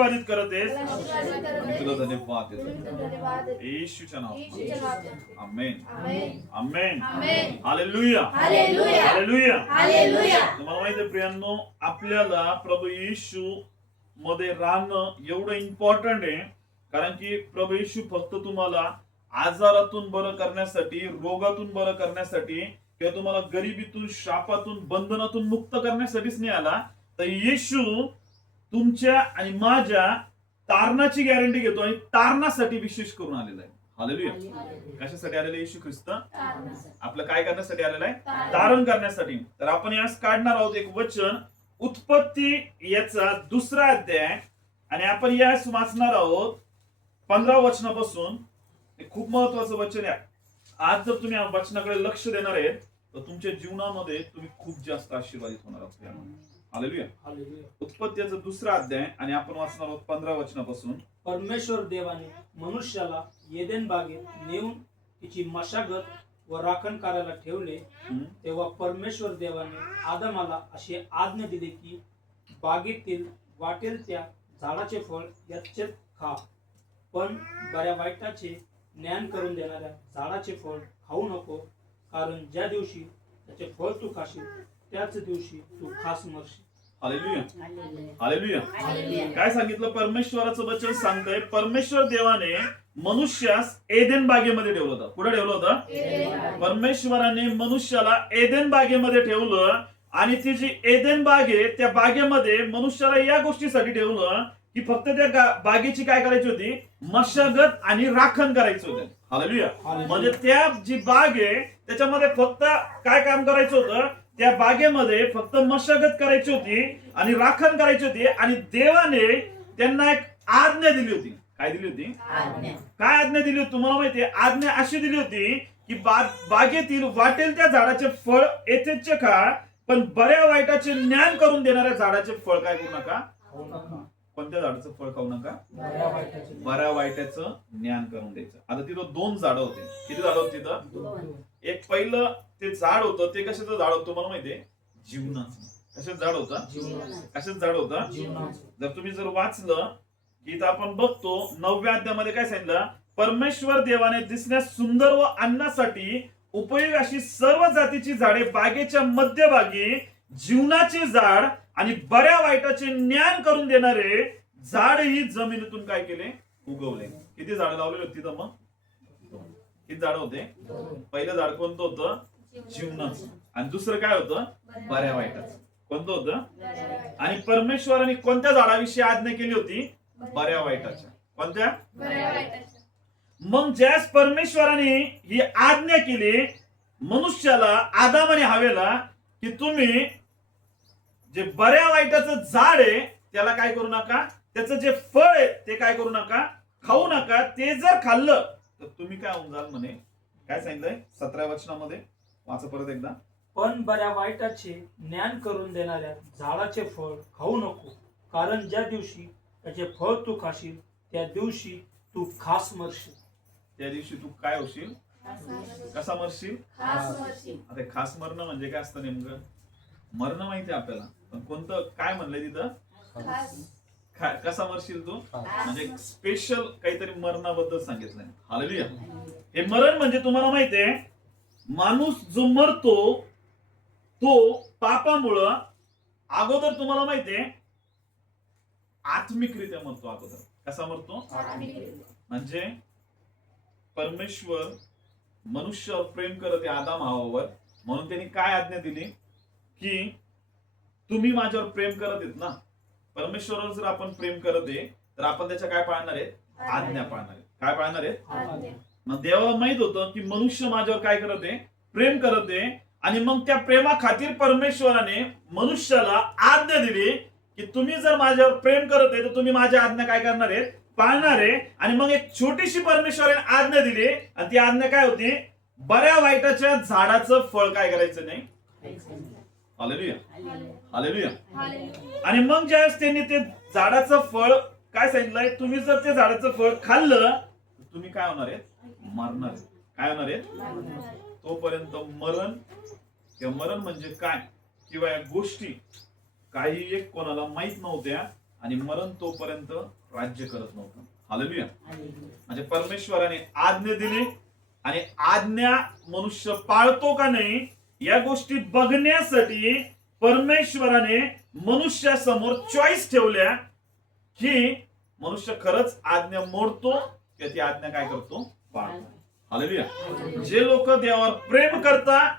आशीर्वादित करत आहेस आणि तुला धन्यवाद देतो येशूच्या नावात आमेन आमेन हालेलुया हालेलुया तुम्हाला माहिती आहे प्रियांनो, आपल्याला प्रभू येशू मध्ये राहणं एवढं इम्पॉर्टंट आहे. कारण की प्रभू येशू फक्त तुम्हाला आजारातून बरं करण्यासाठी, रोगातून बरं करण्यासाठी किंवा तुम्हाला गरिबीतून, शापातून, बंधनातून मुक्त करण्यासाठीच नाही आला. तर येशू तुमच्या आणि माझ्या तारणाची गॅरंटी घेतो आणि तारणासाठी विशेष करून आलेला आहे. हालेलुया. कशासाठी आलेला येशू ख्रिस्त? आपलं काय करण्यासाठी आलेला आहे? तारण करण्यासाठी. तर आपण यास काढणार आहोत एक वचन, उत्पत्ती याचा 2रा अध्याय, आणि आपण यास वाचणार आहोत 15 वचनापासून. खूप महत्वाचं वचन आहे. आज जर तुम्ही वचनाकडे लक्ष देणार आहेत तर तुमच्या जीवनामध्ये तुम्ही खूप जास्त आशीर्वादित होणार आहात. हालेलुया. उत्पत्तीचा 2रा अध्याय आणि आपण वाचणार आहोत 15 वचनापासून. परमेश्वर देवाने मनुष्याला एदेन बागेत नेऊन तिची मशागत व राखण करायला ठेवले. तेव्हा परमेश्वर देवाने आदमाला अशी आज्ञा दिली की बागेतील वाटेल त्या झाडाचे फळ यथेच्छ खा, पण बऱ्या वाईटाचे ज्ञान करून देणाऱ्या झाडाचे फळ खाऊ नको, कारण ज्या दिवशी त्याचे फळ तू खाशील त्याच दिवशी तू खास मरशील. Hallelujah hallelujah. काय सांगितलं? परमेश्वराचं वचन सांगतंय परमेश्वर देवाने मनुष्यास एदेन बागेमध्ये ठेवलं होतं. कुठे ठेवलं होतं? परमेश्वराने मनुष्याला एदेन बागेमध्ये ठेवलं. आणि ती जी एदेन बाग आहे त्या बागेमध्ये मनुष्याला या गोष्टीसाठी ठेवलं की फक्त त्या बागेची काय करायची होती? मशागत आणि राखण करायचं होतं. हालेलुया. म्हणजे त्या जी बाग आहे त्याच्यामध्ये फक्त काय काम करायचं होतं? त्या बागेमध्ये फक्त मशागत करायची होती आणि राखण करायची होती. आणि देवाने त्यांना एक आज्ञा दिली होती. काय दिली होती? काय आज्ञा दिली होती तुम्हाला माहिती आहे? आज्ञा अशी दिली होती की बागेतील वाटेल त्या झाडाचे फळ यथेच्छ खा, पण बऱ्या वाईटाचे ज्ञान करून देणाऱ्या झाडाचे फळ काय करू नका. कोणत्या झाडाचं फळ खाऊ नका? बऱ्या वाईटाचं ज्ञान करून द्यायचं. आता तिथं 2 झाडं होते. किती झाडं होती तिथं? एक पहिलं ते झाड होतं, ते कशाचं झाड होतं मला माहितीये? जीवनाचं. कशाचं झाड होतं? कशाचं झाड होतं? जर तुम्ही वाचलं की इथं आपण बघतो 9व्या अध्यायामध्ये काय सांगितलं? परमेश्वर देवाने दिसण्यास सुंदर व अन्नासाठी उपयोगी अशी सर्व जातीची झाडे बागेच्या मध्यभागी जीवनाचे झाड आणि बऱ्या वाईटाचे ज्ञान करून देणारे झाड ही जमिनीतून काय केले? उगवले. किती झाडं लावलेली होती तिथं? मग किती झाड होते? पहिलं झाड कोणतं होतं? जीवनाचं. आणि दुसरं काय होतं? बऱ्या वाईटाचं. कोणतं होतं? आणि परमेश्वराने कोणत्या झाडाविषयी आज्ञा केली होती? बऱ्या वाईटाच्या. कोणत्या? मग ज्यास परमेश्वराने ही आज्ञा केली मनुष्याला, आदाम आणि हवेला, की तुम्ही जे बऱ्या वाईटाचं झाड आहे त्याला काय करू नका, त्याचं जे फळ आहे ते काय करू नका, खाऊ नका. ते जर खाल्लं तर तुम्ही काय होऊन जाल म्हणे. काय सांगितलंय 17व्या वचनामध्ये? वाचा परत एकदा. पण बऱ्या वाईटाचे ज्ञान करून देणाऱ्या झाडाचे फळ खाऊ नको, कारण ज्या दिवशी त्याचे फळ तू खाशील त्या दिवशी तू खास मरशील. त्या दिवशी तू काय होशील? कसा मरशील? आता खास मरणं म्हणजे काय असतं नेमकं? मरणं माहिती आहे आपल्याला, पण कोणतं काय म्हणलंय तिथं? कसा मरशील तू? म्हणजे स्पेशल काहीतरी मरणाबद्दल सांगितलंय. हालेलुया. हे मरण म्हणजे तुम्हाला माहितीये माणूस जो मरतो तो पापामुळं अगोदर तुम्हाला माहितीये आत्मिकरित्या मरतो. अगोदर कसा मरतो? म्हणजे परमेश्वर मनुष्यावर प्रेम करत आहे, आदाम हवावर, म्हणून त्यांनी काय आज्ञा दिली की तुम्ही माझ्यावर प्रेम करत आहेत ना. परमेश्वरावर जर आपण प्रेम करत आहे तर आपण त्याच्या काय पाळणार आहेत? आज्ञा पाळणार आहेत. काय पाळणार आहेत? मग देवाला माहित होतं की मनुष्य माझ्यावर काय करत आहे? प्रेम करत आहे. आणि मग त्या प्रेमा खातीर परमेश्वराने मनुष्याला आज्ञा दिली की तुम्ही जर माझ्यावर प्रेम करत आहे तर तुम्ही माझ्या आज्ञा काय करणार आहेत? पाळणार आहे. आणि मग एक छोटीशी परमेश्वराने आज्ञा दिली आणि ती आज्ञा काय होती? बऱ्या वाईटाच्या झाडाचं फळ काय करायचं नाही. Hallelujah hallelujah. आणि मग ज्यावेळेस त्यांनी ते झाडाचं फळ काय सांगितलंय? तुम्ही जर ते झाडाचं फळ खाल्लं तर तुम्ही काय होणार आहे? मरणार. काय होणार आहे? तोपर्यंत मरण किंवा मरण म्हणजे काय किंवा या गोष्टी काही एक कोणाला माहित नव्हत्या. आणि मरण तोपर्यंत राज्य करत नव्हतं. हालेलुया. म्हणजे परमेश्वराने आज्ञा दिली आणि आज्ञा मनुष्य पाळतो का नाही या गोष्टी बघण्यासाठी परमेश्वराने मनुष्यासमोर चॉईस ठेवल्या की मनुष्य खरंच आज्ञा मोडतो किंवा ती आज्ञा काय करतो, पाळतो. हालेलुया. जे लोक देवावर प्रेम करतात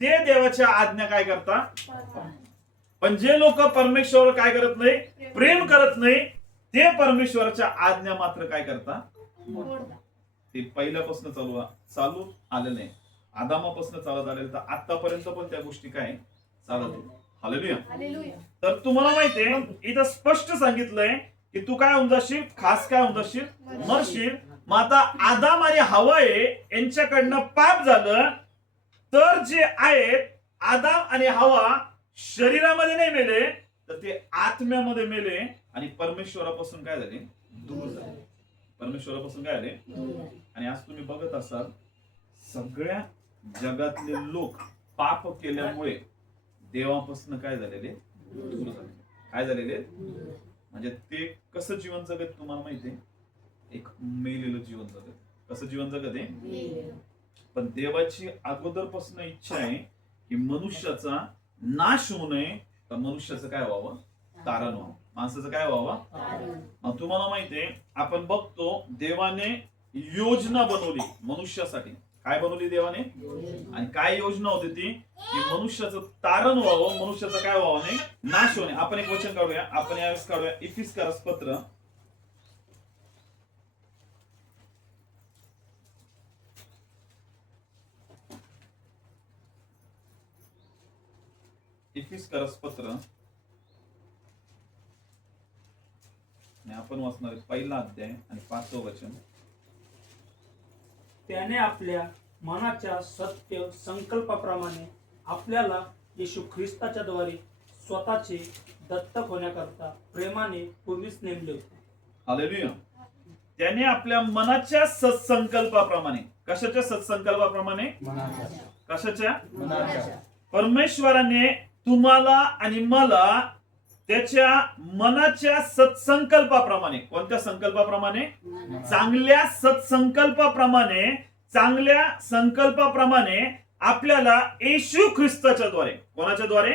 ते देवाच्या आज्ञा काय करतात, पण जे लोक परमेश्वरावर काय करत नाही, प्रेम करत नाही, ते परमेश्वराच्या आज्ञा मात्र काय करतात, ते पहिल्यापासून चालू आलेलं नाही. आदामापासून चालत आलेलं तर आतापर्यंत पण त्या गोष्टी काय चालत आहेत. हालेलुया. तर तुम्हाला माहितीये इथं स्पष्ट सांगितलंय की तू काय होऊन जाशील, खास काय होऊन जाशील, मरशील. मग आता आदाम आणि हवा यांच्याकडनं पाप झालं तर जे आहेत आदाम आणि हवा शरीरामध्ये नाही मेले तर ते आत्म्यामध्ये मेले आणि परमेश्वरापासून काय झाले, दूर झाले. परमेश्वरापासून काय झाले. आणि आज तुम्ही बघत असाल सगळ्या जगातले लोक पाप केल्यामुळे देवापासून काय झालेले, दूर झाले. काय झालेले म्हणजे ते कसं जीवन जगत तुम्हाला माहितीये, एक मेलेलं जीवन जगत. कसं जीवन जगत आहे. पण देवाची अगोदरपासून इच्छा आहे की मनुष्याचा नाश होऊ नये तर मनुष्याचं काय व्हावं, तारण व्हावं. माणसाचं काय व्हावं. मग तुम्हाला माहितीये आपण बघतो देवाने योजना बनवली मनुष्यासाठी. काय बनवली देवाने आणि काय योजना होती ती की मनुष्याचं तारण व्हावं, मनुष्याचं काय व्हावं नाही, नाश होणे. आपण एक वचन काढूया, आपण यावेळेस काढूया इफिसकारास पत्र पत्र आणि आपण वाचणार आहे पहिला अध्याय आणि 5वं वचन. त्याने आपल्या मनाच्या सत्य संकल्पाप्रमाणे आपल्याला येशू ख्रिस्ताच्या द्वारे स्वतःचे दत्तक होण्याकरता प्रेमाने पूर्वीच नेमले होते. हालेलुया. त्याने आपल्या मनाच्या सत्संकल्पाप्रमाणे. कशाच्या सत्संकल्पाप्रमाणे, कशाच्या, परमेश्वराने तुम्हाला आणि मला त्याच्या मनाच्या सत्संकल्पाप्रमाणे. कोणत्या संकल्पाप्रमाणे, चांगल्या सत्संकल्पाप्रमाणे, चांगल्या संकल्पाप्रमाणे आपल्याला येशू ख्रिस्ताच्या द्वारे. कोणाच्या द्वारे,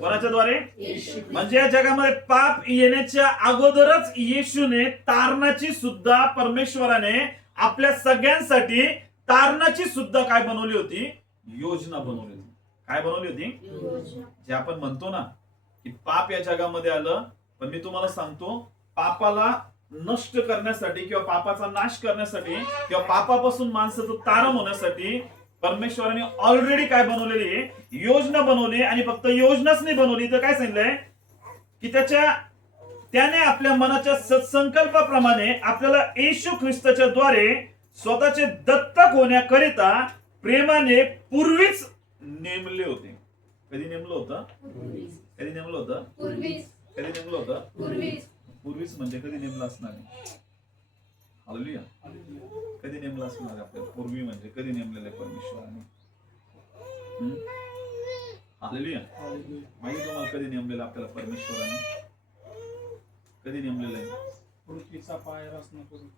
कोणाच्या द्वारे, म्हणजे या जगामध्ये पाप येण्याच्या अगोदरच येशूने तारणाची सुद्धा, परमेश्वराने आपल्या सगळ्यांसाठी तारणाची सुद्धा काय बनवली होती, योजना बनवली होती. काय बनवली होती, जे आपण म्हणतो ना की पाप या जगामध्ये आलं, पण मी तुम्हाला सांगतो पापाला नष्ट करण्यासाठी किंवा पापाचा नाश करण्यासाठी किंवा पापापासून माणसाचं तारण होण्यासाठी परमेश्वराने ऑलरेडी काय बनवलेली आहे, योजना बनवली. आणि फक्त योजनाच नाही बनवली तर काय सांगितलंय की त्याने आपल्या मनाच्या सत्संकल्पाप्रमाणे आपल्याला येशू ख्रिस्ताच्या द्वारे स्वतःचे दत्तक होण्याकरिता प्रेमाने पूर्वीच नेमले होते. कधी नेमलं होतं, कधी नेमलं होतं, कधी नेमलं होतं, पूर्वीच म्हणजे कधी नेमलं असणार आहे. हालेलुया. कधी नेमलं असणार आपल्याला, पूर्वी म्हणजे कधी नेमलेलं आहे परमेश्वराने. हालेलुया. माहिती तुम्हाला कधी नेमलेलं आपल्याला परमेश्वराने, कधी नेमलेलं आहे. पृथ्वीचा पाया रचना करून,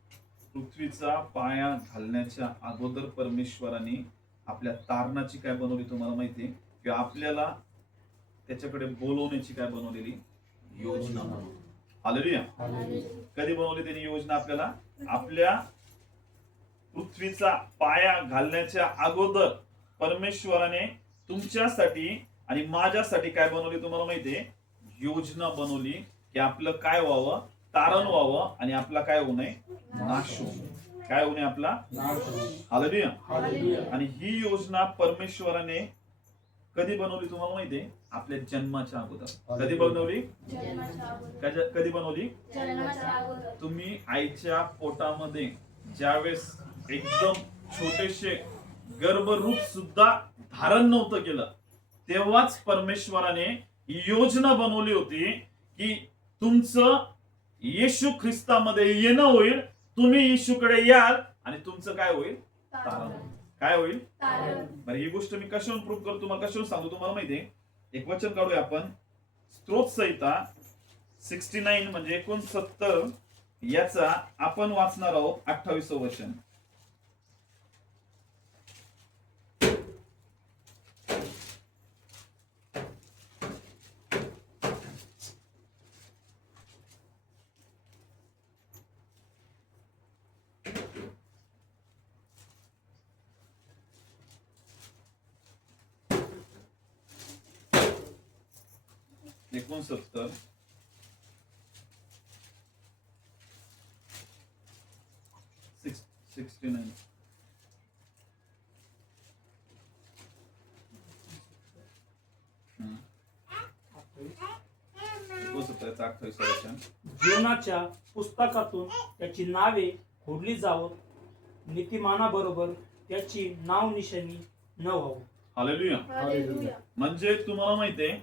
पृथ्वीचा पाया घालण्याच्या अगोदर परमेश्वराने आपल्या तारणाची काय बनवली तुम्हाला माहिती, किंवा आपल्याला त्याच्याकडे बोलवण्याची काय बनवलेली योजना. हालेलुया. कधी बनवली त्यांनी योजना आपल्याला, आपल्या पृथ्वीचा पाया घालण्याच्या अगोदर परमेश्वराने तुमच्यासाठी आणि माझ्यासाठी काय बनवली तुम्हाला माहितीये, योजना बनवली की आपलं काय व्हावं, तारण व्हावं आणि आपला काय होऊ नये, नाश होऊ नये. काय होऊ नये, आपला नाश. हालेलुया. आणि ही योजना परमेश्वराने कधी बनवली तुम्हाला माहितीये, आपल्या जन्माच्या अगोदर. कधी बनवली, कधी बनवली, तुम्ही आईच्या पोटामध्ये ज्यावेळेस एकदम छोटेसे गर्भरूप सुद्धा धारण नव्हतं केलं तेव्हाच परमेश्वराने योजना बनवली होती की तुमचं येशू ख्रिस्तामध्ये येणं होईल, तुम्ही येशूकडे याल आणि तुमचं काय होईल, तारण. काय होईल, बरं. ही गोष्ट मी कशावरून प्रूव्ह करतो, तुम्हाला कशावरून सांगतो तुम्हाला माहितीये. एक वचन काढूया आपण, स्तोत्र संहिता 69 म्हणजे 69 याचा आपण वाचणार आहोत 28वं वचन. एकोणसत्तर 69 28 वचन. जीवनाच्या पुस्तकातून त्याची नावे खोडली जावं, नीतिमानाबरोबर त्याची नाव निशाणी न व्हावं. हालेलुया. म्हणजे तुम्हाला माहितीये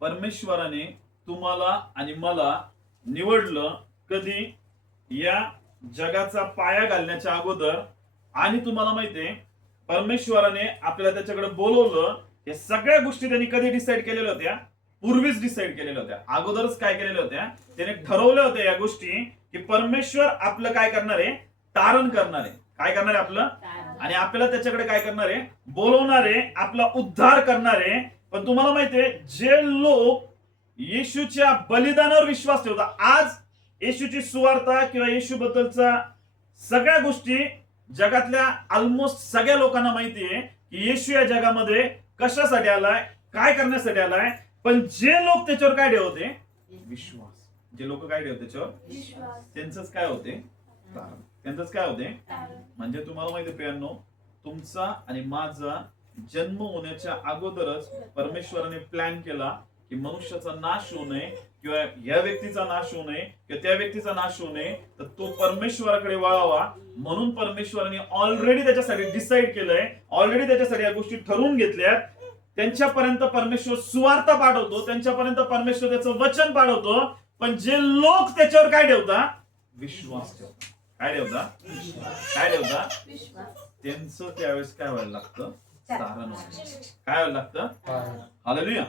परमेश्वराने तुम्हाला आणि मला निवडलं कधी? या जगाचा पाया घालण्याच्या अगोदर. आणि तुम्हाला माहितीये परमेश्वराने आपल्याला त्याच्याकडे बोलवलं. या सगळ्या गोष्टी त्यांनी कधी डिसाईड केलेल्या होत्या? पूर्वीच डिसाईड केलेल्या होत्या. अगोदरच काय केलेल्या होत्या? त्याने ठरवल्या होत्या या गोष्टी की परमेश्वर आपलं काय करणार आहे? तारण करणार आहे. काय करणार आहे? आपलं. आणि आपल्याला त्याच्याकडे काय करणार आहे? बोलवणार आहे, आपला उद्धार करणार आहे. पण तुम्हाला माहितीये जे लोक येशूच्या बलिदानावर विश्वास ठेवतात, आज येशूची सुवार्ता किंवा येशू बद्दलचा सगळ्या गोष्टी जगातल्या ऑलमोस्ट सगळ्या लोकांना माहितीये की येशू या जगामध्ये कशासाठी आलाय, काय करण्यासाठी आलाय. पण जे लोक त्याच्यावर काय ठेवते? विश्वास. जे लोक काय ठेवते त्याच्यावर? त्यांचंच काय होते? त्यांचंच काय होते? म्हणजे तुम्हाला माहिती प्रियांनो, तुमचा आणि माझा जन्म होण्याच्या अगोदरच परमेश्वराने प्लॅन केला की मनुष्याचा नाश होऊ नये किंवा या व्यक्तीचा नाश होऊ नये किंवा त्या व्यक्तीचा नाश होऊ नये, तर तो परमेश्वराकडे वळावा. म्हणून परमेश्वराने ऑलरेडी त्याच्यासाठी डिसाईड केलंय, ऑलरेडी त्याच्यासाठी या गोष्टी ठरवून घेतल्यात. त्यांच्यापर्यंत परमेश्वर सुवार्ता पाठवतो, त्यांच्यापर्यंत परमेश्वर त्याचं वचन पाठवतो. पण जे लोक त्याच्यावर काय ठेवता? विश्वास ठेवता. काय ठेवता? काय ठेवता? त्यांचं त्यावेळेस काय व्हायला लागतं? तारण. काय व्हायला लागतं? हालेलुया.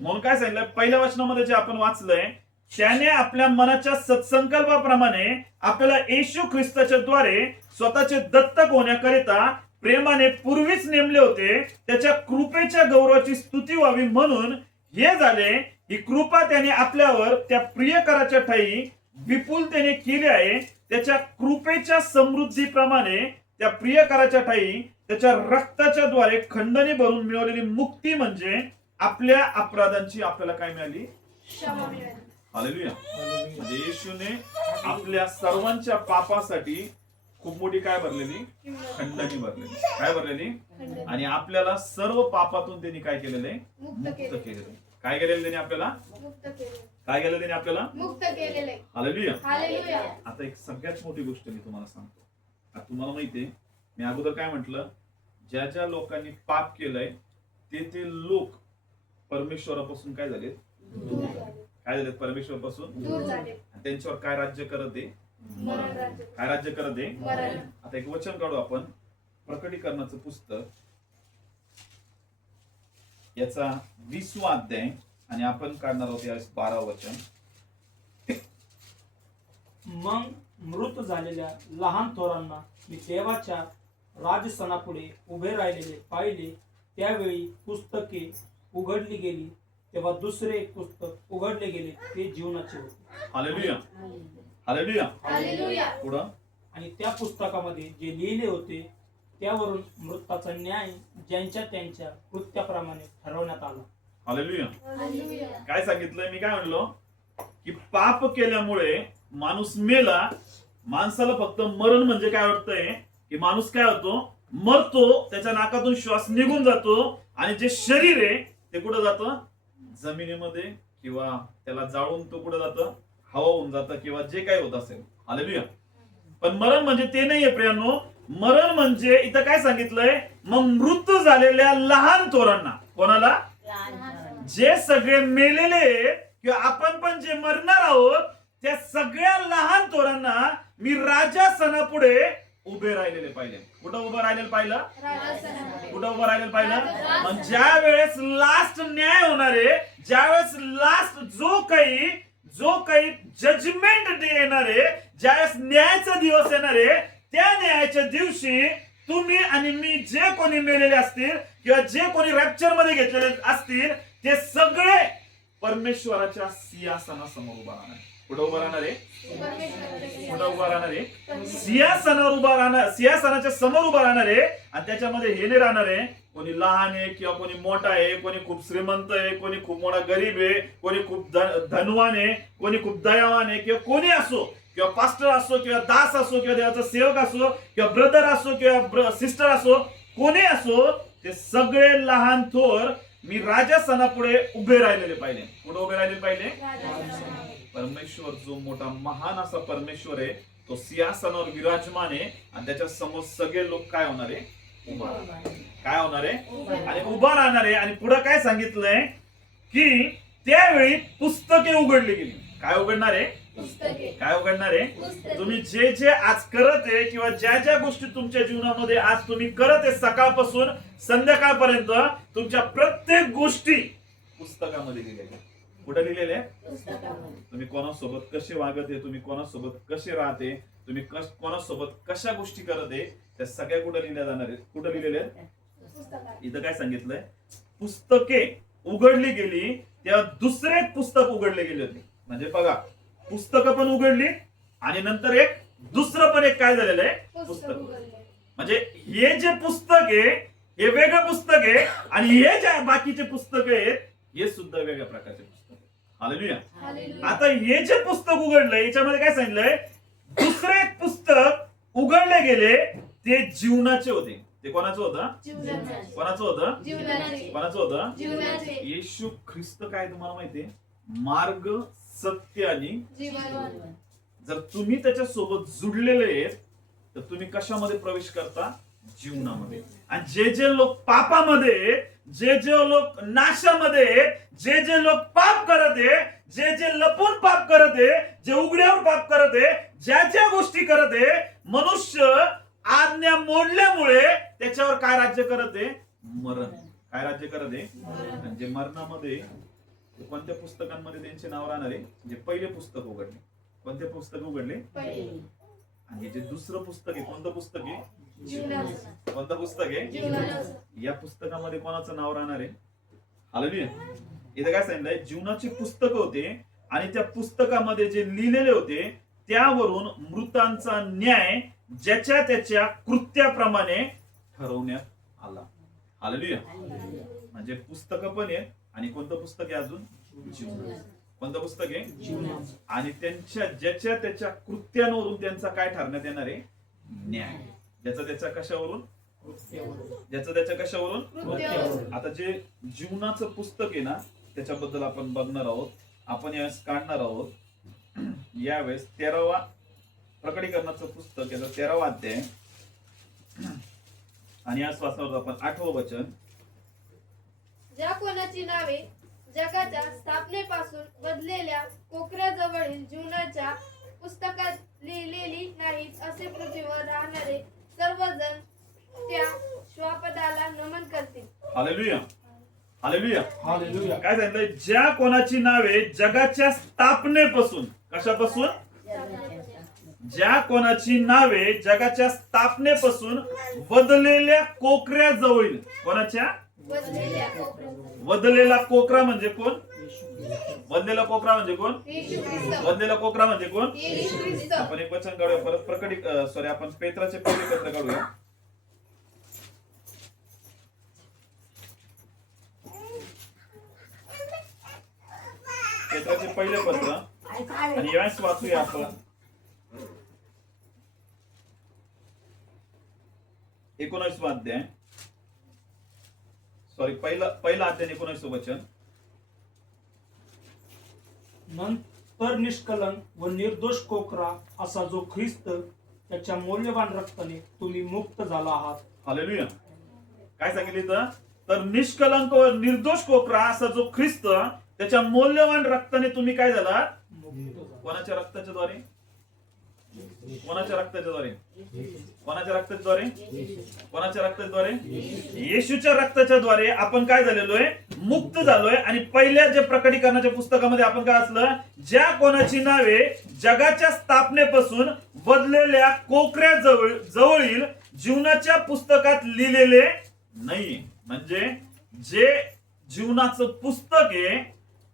म्हणून काय सांगितलं पहिल्या वचनामध्ये जे आपण वाचलंय, त्याने आपल्या मनाच्या सत्संकल्पाप्रमाणे आपल्याला येशू ख्रिस्ताच्या द्वारे स्वतःचे दत्तक होण्याकरिता प्रेमाने पूर्वीच नेमले होते. त्याच्या कृपेच्या गौरवाची स्तुती व्हावी म्हणून हे झाले. ही कृपा त्याने आपल्यावर त्या प्रियकराच्या ठायी विपुलतेने केली आहे. त्याच्या कृपेच्या समृद्धीप्रमाणे त्या प्रियकराच्या ठायी त्याच्या रक्ताच्या द्वारे खंडणी भरून मिळवलेली मुक्ती म्हणजे आपल्या अपराधांची आपल्याला काय मिळाली? हालेलुया. म्हणजे येशूने आपल्या सर्वांच्या पापासाठी खूप मोठी काय भरलेली? खंडणी भरलेली. काय भरलेली? आणि आपल्याला सर्व पापातून त्यांनी काय केलेलं आहे? मुक्त केलेलं. काय केलेलं त्यांनी आपल्याला? काय केलं त्यांनी आपल्याला? मुक्त केलेलं आहे. हालेलुया. आता एक सगळ्यात मोठी गोष्ट मी तुम्हाला सांगतो. आता तुम्हाला माहितीये मी अगोदर काय म्हटलं, ज्या ज्या लोकांनी पाप केलंय ते लोक परमेश्वरापासून काय झालेत? काय झालेत? परमेश्वरापासून दूर झाले. त्यांच्यावर काय राज्य करत आहे? काय राज्य करत आहे? आता एक वचन काढू आपण, प्रकटीकरणाचं पुस्तक याचा 20वा अध्याय आणि आपण काढणार आहोत यावेळेस 12व वचन. मग मृत झालेल्या लहान थोरांना मी देवाच्या राजसनापुढे उभे राहिलेले पाहिले. त्यावेळी पुस्तके उघडली गेली. तेव्हा दुसरे पुस्तक उघडले गेले, ते जीवनाचे होते. हालेलुया. हालेलुया. हालेलुया. पुढं. आणि त्या पुस्तकामध्ये जे लिहिले होते त्यावरून मृताचा न्याय ज्यांच्या त्यांच्या कृत्याप्रमाणे ठरवण्यात आला. हालेलुया. हालेलुया. काय सांगितलंय? मी काय म्हणलो की पाप केल्यामुळे माणूस मेला. माणसाला फक्त मरण म्हणजे काय वाटतंय की माणूस काय होतो? मरतो. त्याच्या नाकातून श्वास निघून जातो आणि जे शरीर आहे ते कुठं जातं? जमिनीमध्ये, किंवा त्याला जाळून तो कुठं जातं? हवा होऊन जातं, किंवा जे काय होत असेल. हालेलुया. पण मरण म्हणजे ते नाहीये प्रियांनो. मरण म्हणजे इथं काय सांगितलंय? मग मृत झालेल्या लहान थोरांना. कोणाला? जे सगळे मेलेले किंवा आपण पण जे मरणार आहोत त्या सगळ्या लहान थोरांना मी राजासनापुढे उभे राहिलेले पाहिले. कुठं उभं राहिलेलं पाहिलं? कुठं उभं राहिलेलं पाहिलं? मग ज्या वेळेस लास्ट न्याय होणार आहे, ज्यावेळेस लास्ट जो काही जजमेंट डे येणार आहे, ज्यावेळेस न्यायाचा दिवस येणार आहे, त्या न्यायाच्या दिवशी तुम्ही आणि मी जे कोणी मेलेले असतील किंवा जे कोणी रॅप्चर मध्ये घेतलेले असतील ते सगळे परमेश्वराच्या सिंहासनासमोर उभा राहणार. कुठं उभा राहणार आहे? कुठं उभा राहणार आहे? सिंहासनावर उभा राहणार, सिंहासनाच्या समोर उभा राहणार आहे. आणि त्याच्यामध्ये हे नाही राहणार आहे कोणी लहान आहे किंवा कोणी मोठा आहे, कोणी खूप श्रीमंत आहे, कोणी खूप मोठा गरीब आहे, कोणी खूप धनवान आहे, कोणी खूप दयावान आहे, किंवा कोणी असो, किंवा पास्टर असो किंवा दास असो किंवा देवाचा सेवक असो किंवा ब्रदर असो किंवा सिस्टर असो, कोणी असो, ते सगळे लहान थोर मी राजासनापुढे उभे राहिलेले पाहिले. कुठे उभे राहिलेले पाहिले? परमेश्वर जो मोठा महान असा परमेश्वर आहे तो सिंहासनावर विराजमान आहे आणि त्याच्या समोर सगळे लोक काय होणार आहे? उभा राहणार. काय होणार आहे? आणि उभा राहणार आहे. आणि पुढे काय सांगितलंय की त्यावेळी पुस्तके उघडली गेली. काय उघडणार आहे? काय उघडणार आहे? तुम्ही जे जे आज करत आहे किंवा ज्या ज्या गोष्टी तुमच्या जीवनामध्ये आज तुम्ही करत आहे सकाळपासून संध्याकाळपर्यंत, तुमच्या प्रत्येक गोष्टी पुस्तकामध्ये लिहिलेल्या. कुठे लिहिलेल्या? तुम्ही कोणासोबत कसे वागत आहे, तुम्ही कोणासोबत कसे राहते, तुम्ही कोणासोबत कशा गोष्टी करत आहे, त्या सगळ्या कुठे लिहिल्या जाणार आहेत? कुठे लिहिलेल्या आहेत? इथं काय सांगितलंय? पुस्तके उघडली गेली तेव्हा दुसरे पुस्तक उघडले गेले होते. म्हणजे बघा, पुस्तकं पण उघडली आणि नंतर एक दुसरं पण एक काय झालेलं आहे? पुस्तक. म्हणजे हे जे पुस्तक आहे हे वेगळं पुस्तक आहे आणि हे जे बाकीचे पुस्तक आहेत हे सुद्धा वेगळ्या प्रकारचे पुस्तक आहे. हालेलुया. आता हे जे पुस्तक उघडलंय याच्यामध्ये काय सांगितलंय? दुसरे एक पुस्तक उघडले गेले ते जीवनाचे होते. ते कोणाचं होतं? कोणाचं होतं? कोणाचं होतं? येशू ख्रिस्त काय तुम्हाला माहितीये? मार्ग, सत्य आणि जीवन. जर तुम्ही त्याच्या सोबत जुडलेले आहेत तर तुम्ही कशामध्ये प्रवेश करता? जीवनामध्ये. आणि जे जे लोक पापामध्ये, जे जे लोक नाशामध्ये, जे जे लोक पाप करत आहे, जे जे लपून पाप करत आहे, जे उघड्यावर पाप करत आहे, ज्या ज्या गोष्टी करत आहे, मनुष्य आज्ञा मोडल्यामुळे त्याच्यावर काय राज्य करत आहे? मरण. काय राज्य करत आहे? म्हणजे मरणामध्ये कोणत्या पुस्तकांमध्ये त्यांचे नाव राहणार आहे? जे पहिले पुस्तक उघडले. कोणते पुस्तक उघडले? आणि जे दुसरं पुस्तक आहे, कोणतं पुस्तक आहे? कोणतं पुस्तक आहे? या पुस्तकामध्ये कोणाचं नाव राहणार आहे? हालेलुया. इथे काय सांगितलंय? जीवनाचे पुस्तक होते आणि त्या पुस्तकामध्ये जे लिहिलेले होते त्यावरून मृतांचा न्याय ज्याच्या त्याच्या कृत्याप्रमाणे ठरवण्यात आला. हालेलुया. म्हणजे पुस्तक पण आहे आणि कोणतं पुस्तक आहे अजून? जीवन. कोणतं पुस्तक आहे? आणि त्यांच्या ज्याच्या त्याच्या कृत्यांवरून त्यांचा काय ठरण्यात येणार आहे? न्याय. ज्याचा त्याच्या कशावरून? ज्याचा त्याच्या कशावरून? आता जे जीवनाचं पुस्तक आहे ना त्याच्याबद्दल आपण बघणार आहोत. आपण यावेळेस काढणार आहोत. यावेळेस 13वा प्रकटीकरणाचं पुस्तक याचा 13वा अध्याय आणि या वाचनावर आपण 8वं वचन. ज्या कोणाची नावे जगाच्या स्थापनेपासून बदलेल्या कोकऱ्याजवळील जीवनाच्या पुस्तकात लिहिलेली नाहीत असे पृथ्वीवर राहणारे सर्वजण त्या श्वापदाला नमन करतील. हालेलुया. हालेलुया. हालेलुया. काय सांगितलंय? ज्या कोणाची नावे जगाच्या स्थापनेपासून, कशापासून? ज्या कोणाची नावे जगाच्या स्थापनेपासून बदलेल्या कोकऱ्याजवळील. कोणाच्या? बदलेला कोकरा म्हणजे कोण? बदलेला कोकरा म्हणजे कोण? बदलेला कोकरा म्हणजे कोण? आपण एक वचन काढूया परत. आपण पेत्राचे पहिले पत्र काढूया. पेत्राचे पहिले पत्र आणि यावेळेस वाचूया आपण 19वा अध्याय. पहिला अध्याय 19व वचन. नंतर निष्कलंक व निर्दोष कोकरा असा जो ख्रिस्त त्याच्या मौल्यवान रक्ताने तुम्ही मुक्त झाला आहात. हालेलुया. काय सांगितलं? तर निष्कलंक व निर्दोष कोकरा असा जो ख्रिस्त त्याच्या मौल्यवान रक्ताने तुम्ही काय झाला? कोणाच्या रक्ताच्या द्वारे? कोणाच्या रक्ताच्या द्वारे? कोणाच्या रक्ताच्या द्वारे? कोणाच्या रक्ताच्या द्वारे? येशूच्या रक्ताच्या द्वारे आपण काय झालेलो आहे? मुक्त झालोय. आणि पहिल्या जे प्रकटीकरणाच्या पुस्तकामध्ये आपण काय असलं, ज्या कोणाची नावे जगाच्या स्थापनेपासून बदलेल्या कोकऱ्या जवळील जीवनाच्या पुस्तकात लिहिलेले नाही. म्हणजे जे जीवनाचं पुस्तक आहे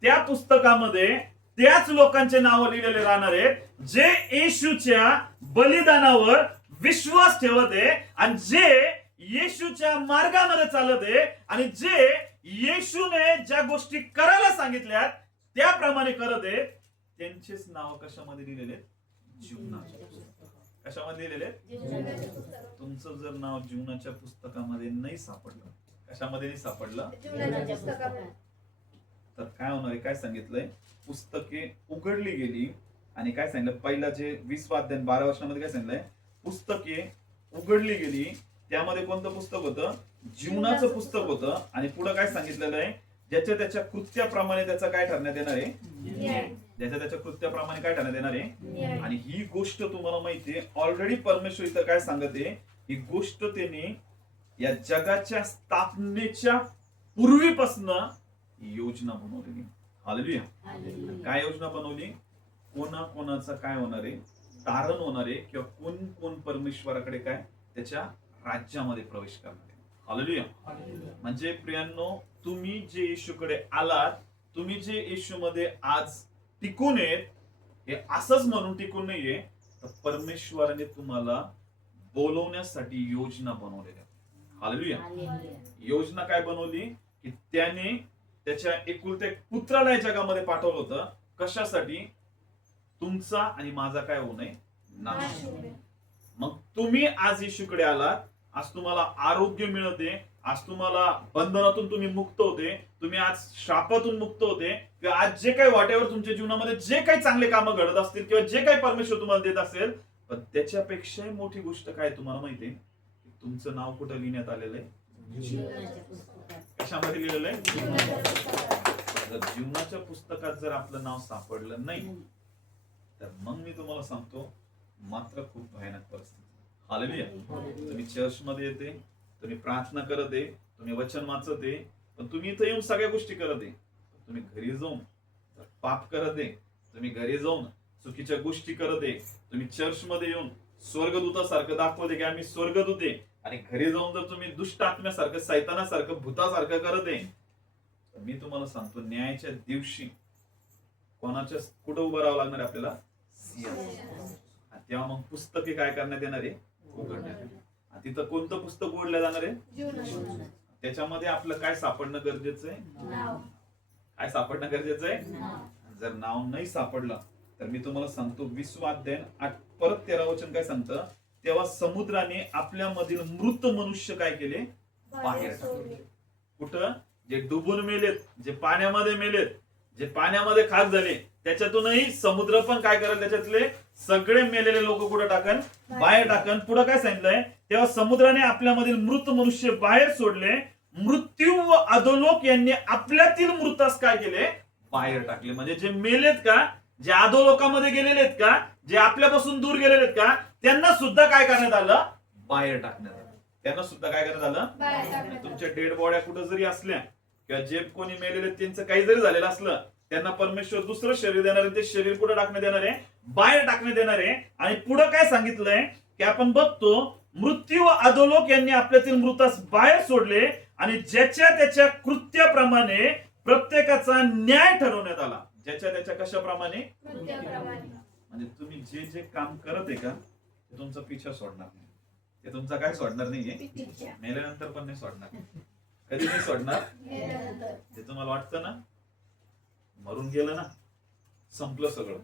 त्या पुस्तकामध्ये त्याच लोकांचे नाव लिहिलेले राहणार आहेत जे येशूच्या बलिदानावर विश्वास ठेवत आहे आणि जे येशूच्या मार्गामध्ये चालत आहे आणि जे येशूने ज्या गोष्टी करायला सांगितल्यात त्याप्रमाणे करत आहेत. त्यांचेच नाव कशामध्ये लिहिलेले आहेत? जीवनाच्या पुस्तकात. कशामध्ये लिहिलेले आहेत? तुमचं जर नाव जीवनाच्या पुस्तकामध्ये नाही सापडलं, कशामध्ये नाही सापडलं, तर काय होणार आहे? काय सांगितलंय? पुस्तके उघडली गेली आणि काय सांगितलं? पहिला जे 20 अध्याय 12 वर्षामध्ये काय सांगितलंय? पुस्तके उघडली गेली. त्यामध्ये कोणतं पुस्तक होतं? जीवनाचं पुस्तक होतं. आणि पुढे काय सांगितलेलं आहे? ज्याच्या त्याच्या कृत्याप्रमाणे त्याचा काय ठरण्यात येणार आहे? ज्याच्या त्याच्या कृत्याप्रमाणे काय ठरण्यात येणार आहे? आणि ही गोष्ट तुम्हाला माहितीये, ऑलरेडी परमेश्वर इथं काय सांगते, ही गोष्ट त्यांनी या जगाच्या स्थापनेच्या पूर्वीपासून योजना बनवलेली. हालेलुया. काय योजना बनवली? कोणा कोणाचा काय होणार आहे? तारण होणार आहे, किंवा कोण कोण परमेश्वराकडे काय त्याच्या राज्यामध्ये प्रवेश करणार आहे. हालेलुया. म्हणजे प्रियांनो, तुम्ही जे येशूकडे आलात, तुम्ही जे येशूमध्ये आज टिकून येत, हे असंच म्हणून टिकून नाहीये, तर परमेश्वराने तुम्हाला बोलवण्यासाठी योजना बनवलेली आहे. हालेलुया. योजना काय बनवली? की त्याने त्याच्या एकुलत्या एक पुत्राला या जगामध्ये पाठवलं होतं. कशासाठी? तुमचा आणि माझा काय होऊ नये? नाश. मग तुम्ही आज येशूकडे आलात, आज तुम्हाला आरोग्य मिळते, आज तुम्हाला बंधनातून तुम्ही मुक्त होते, तुम्ही आज शापातून मुक्त होते, किंवा आज जे काही वाटेवर तुमच्या जीवनामध्ये जे काही चांगले कामं घडत असतील किंवा जे काही परमेश्वर तुम्हाला देत असेल, पण त्याच्यापेक्षाही मोठी गोष्ट काय तुम्हाला माहितीये? तुमचं नाव कुठं लिहिण्यात आलेलं आहे? कशामध्ये लिहिलेलं आहे? जीवनाच्या पुस्तकात जर आपलं नाव सापडलं नाही, तर मग मी तुम्हाला सांगतो, मात्र खूप भयानक परिस्थिती. हालेलुया. तुम्ही चर्चमध्ये येते, तुम्ही प्रार्थना करत आहे, तुम्ही वचन वाचत आहे, पण तुम्ही इथं येऊन सगळ्या गोष्टी करत आहे. तुम्ही घरी जाऊन पाप करत आहे, तुम्ही घरी जाऊन चुकीच्या गोष्टी करत आहे, तुम्ही चर्चमध्ये येऊन स्वर्गदूतासारखं दाखवते की आम्ही स्वर्गदूत आहे, आणि घरी जाऊन जर तुम्ही दुष्ट आत्म्यासारखं, सैतानासारखं, भूतासारखं करत आहे, तर मी तुम्हाला सांगतो, न्यायाच्या दिवशी कोणाच्या कुठं उभं राहावं लागणार आपल्याला? तेव्हा मग पुस्तके काय करण्यात येणार आहे? उघडण्यात येणार. तिथं कोणतं पुस्तक उघडलं जाणार आहे? त्याच्यामध्ये आपलं काय सापडणं गरजेचं आहे? काय सापडणं गरजेचं आहे? जर नाव नाही सापडलं, तर मी तुम्हाला सांगतो 20 अध्याय 8 परत 13 वचन काय सांगतं? तेव्हा समुद्राने आपल्यामधील मृत मनुष्य काय केले? बाहेर टाकले. कुठं? जे डुबून मेलेत, जे पाण्यामध्ये मेलेत, जे पाण्यामध्ये खाक झाले, त्याच्यातूनही समुद्र पण काय करेल? त्याच्यातले सगळे मेलेले लोक कुठं टाकन? बाहेर टाकन. पुढे काय सांगितलंय? तेव्हा समुद्राने आपल्यामधील मृत मनुष्य बाहेर सोडले, मृत्यू व अधोलोक यांनी आपल्यातील मृतास काय केले? बाहेर टाकले. म्हणजे जे मेलेत का, जे अधोलोकामध्ये गेलेले आहेत का, जे आपल्यापासून दूर गेलेले आहेत का, त्यांना सुद्धा काय करण्यात आलं? बाहेर टाकण्यात आलं. त्यांना सुद्धा काय करण्यात आलं? तुमच्या डेड बॉड्या कुठं जरी असल्या, किंवा जे कोणी मेलेले त्यांचं काही जरी झालेलं असलं, त्यांना परमेश्वर दुसरं शरीर देणार आहे. ते शरीर कुठं टाकण्यात येणार आहे? बाहेर टाकण्यात येणार आहे. आणि पुढे काय सांगितलंय की आपण बघतो, मृत्यू व अधोलोक यांनी आपल्यातील मृतास बाहेर सोडले, आणि ज्याच्या त्याच्या कृत्याप्रमाणे प्रत्येकाचा न्याय ठरवण्यात आला. ज्याच्या त्याच्या कशाप्रमाणे? म्हणजे तुम्ही जे जे काम करत आहे का, ते तुमचा पिछा सोडणार नाही. ते तुमचा काय सोडणार नाहीये? मेल्यानंतर पण नाही सोडणार. कधी नाही सोडणार? ते तुम्हाला वाटतं ना, मरून गेलं ना, संपलं सगळं,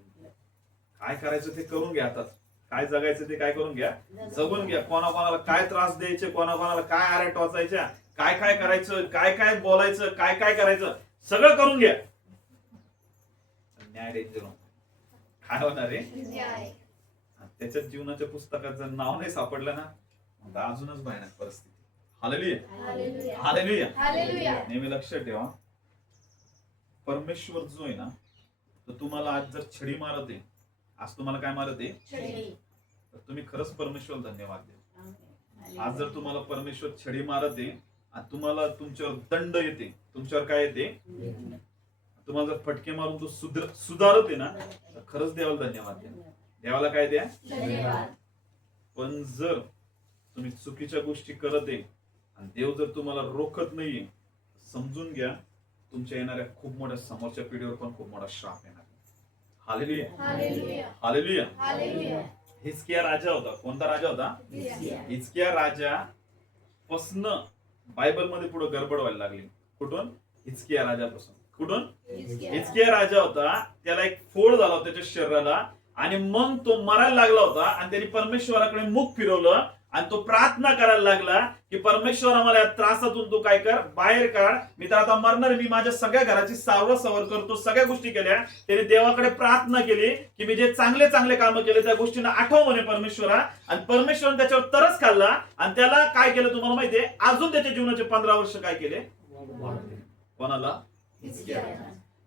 काय करायचं ते करून घ्या, आता काय जगायचं ते काय करून घ्या, जगून घ्या. कोणाकोणाला काय त्रास द्यायचे, कोणाकोणाला काय आऱ्या टोचायच्या, काय काय करायचं, काय काय बोलायचं, काय काय करायचं, सगळं करून घ्या. न्याय डेंजर काय होणार आहे? त्याच्यात जीवनाच्या पुस्तकात जर नाव नाही सापडलं ना, तर अजूनच भयानक परिस्थिती. हालेलुया. हालेलुया. नेहमी लक्षात ठेवा, परमेश्वर जो आहे ना, तर तुम्हाला आज जर छडी मारत आहे, आज तुम्हाला काय मारत आहे, तर तुम्ही खरंच परमेश्वर धन्यवाद द्या. आज जर तुम्हाला परमेश्वर छडी मारत आहे आणि तुम्हाला तुमच्यावर दंड येते, तुमच्यावर काय येते, तुम्हाला जर फटके मारून तो सुधारत आहे ना, तर खरंच देवाला धन्यवाद द्या, देवाला काय द्या. धन्यवाद. पण जर तुम्ही चुकीच्या गोष्टी करत आहे आणि देव जर तुम्हाला रोखत नाहीये, समजून घ्या तुमच्या येणाऱ्या खूप मोठ्या समोरच्या पिढीवर पण खूप मोठा श्राप येणार. Hallelujah, hallelujah. हालेलुया. हालेलुया. हिजकिया राजा होता. कोणता राजा होता? हिजकिया राजा पासून बायबल मध्ये पुढे गडबड व्हायला लागली. कुठून? हिजकिया राजापासून. कुठून? हिजकिया राजा होता, त्याला एक फोड झाला होता त्याच्या शरीराला आणि मग तो मरायला लागला होता आणि त्यांनी परमेश्वराकडे मुख फिरवलं आणि तो प्रार्थना करायला लागला की परमेश्वर मला या त्रासातून तू काय कर, बाहेर काढ, मी तर आता मरणार, मी माझ्या सगळ्या घराची सावरसावर करतो, सगळ्या गोष्टी केल्या. त्याने देवाकडे प्रार्थना केली की मी जे चांगले चांगले कामं केले त्या गोष्टींना आठव म्हणे परमेश्वरा. आणि परमेश्वराने त्याच्यावर तरस खाल्ला आणि त्याला काय केलं तुम्हाला माहितीये, अजून त्याच्या जीवनाचे 15 वर्ष काय केले, कोणाला?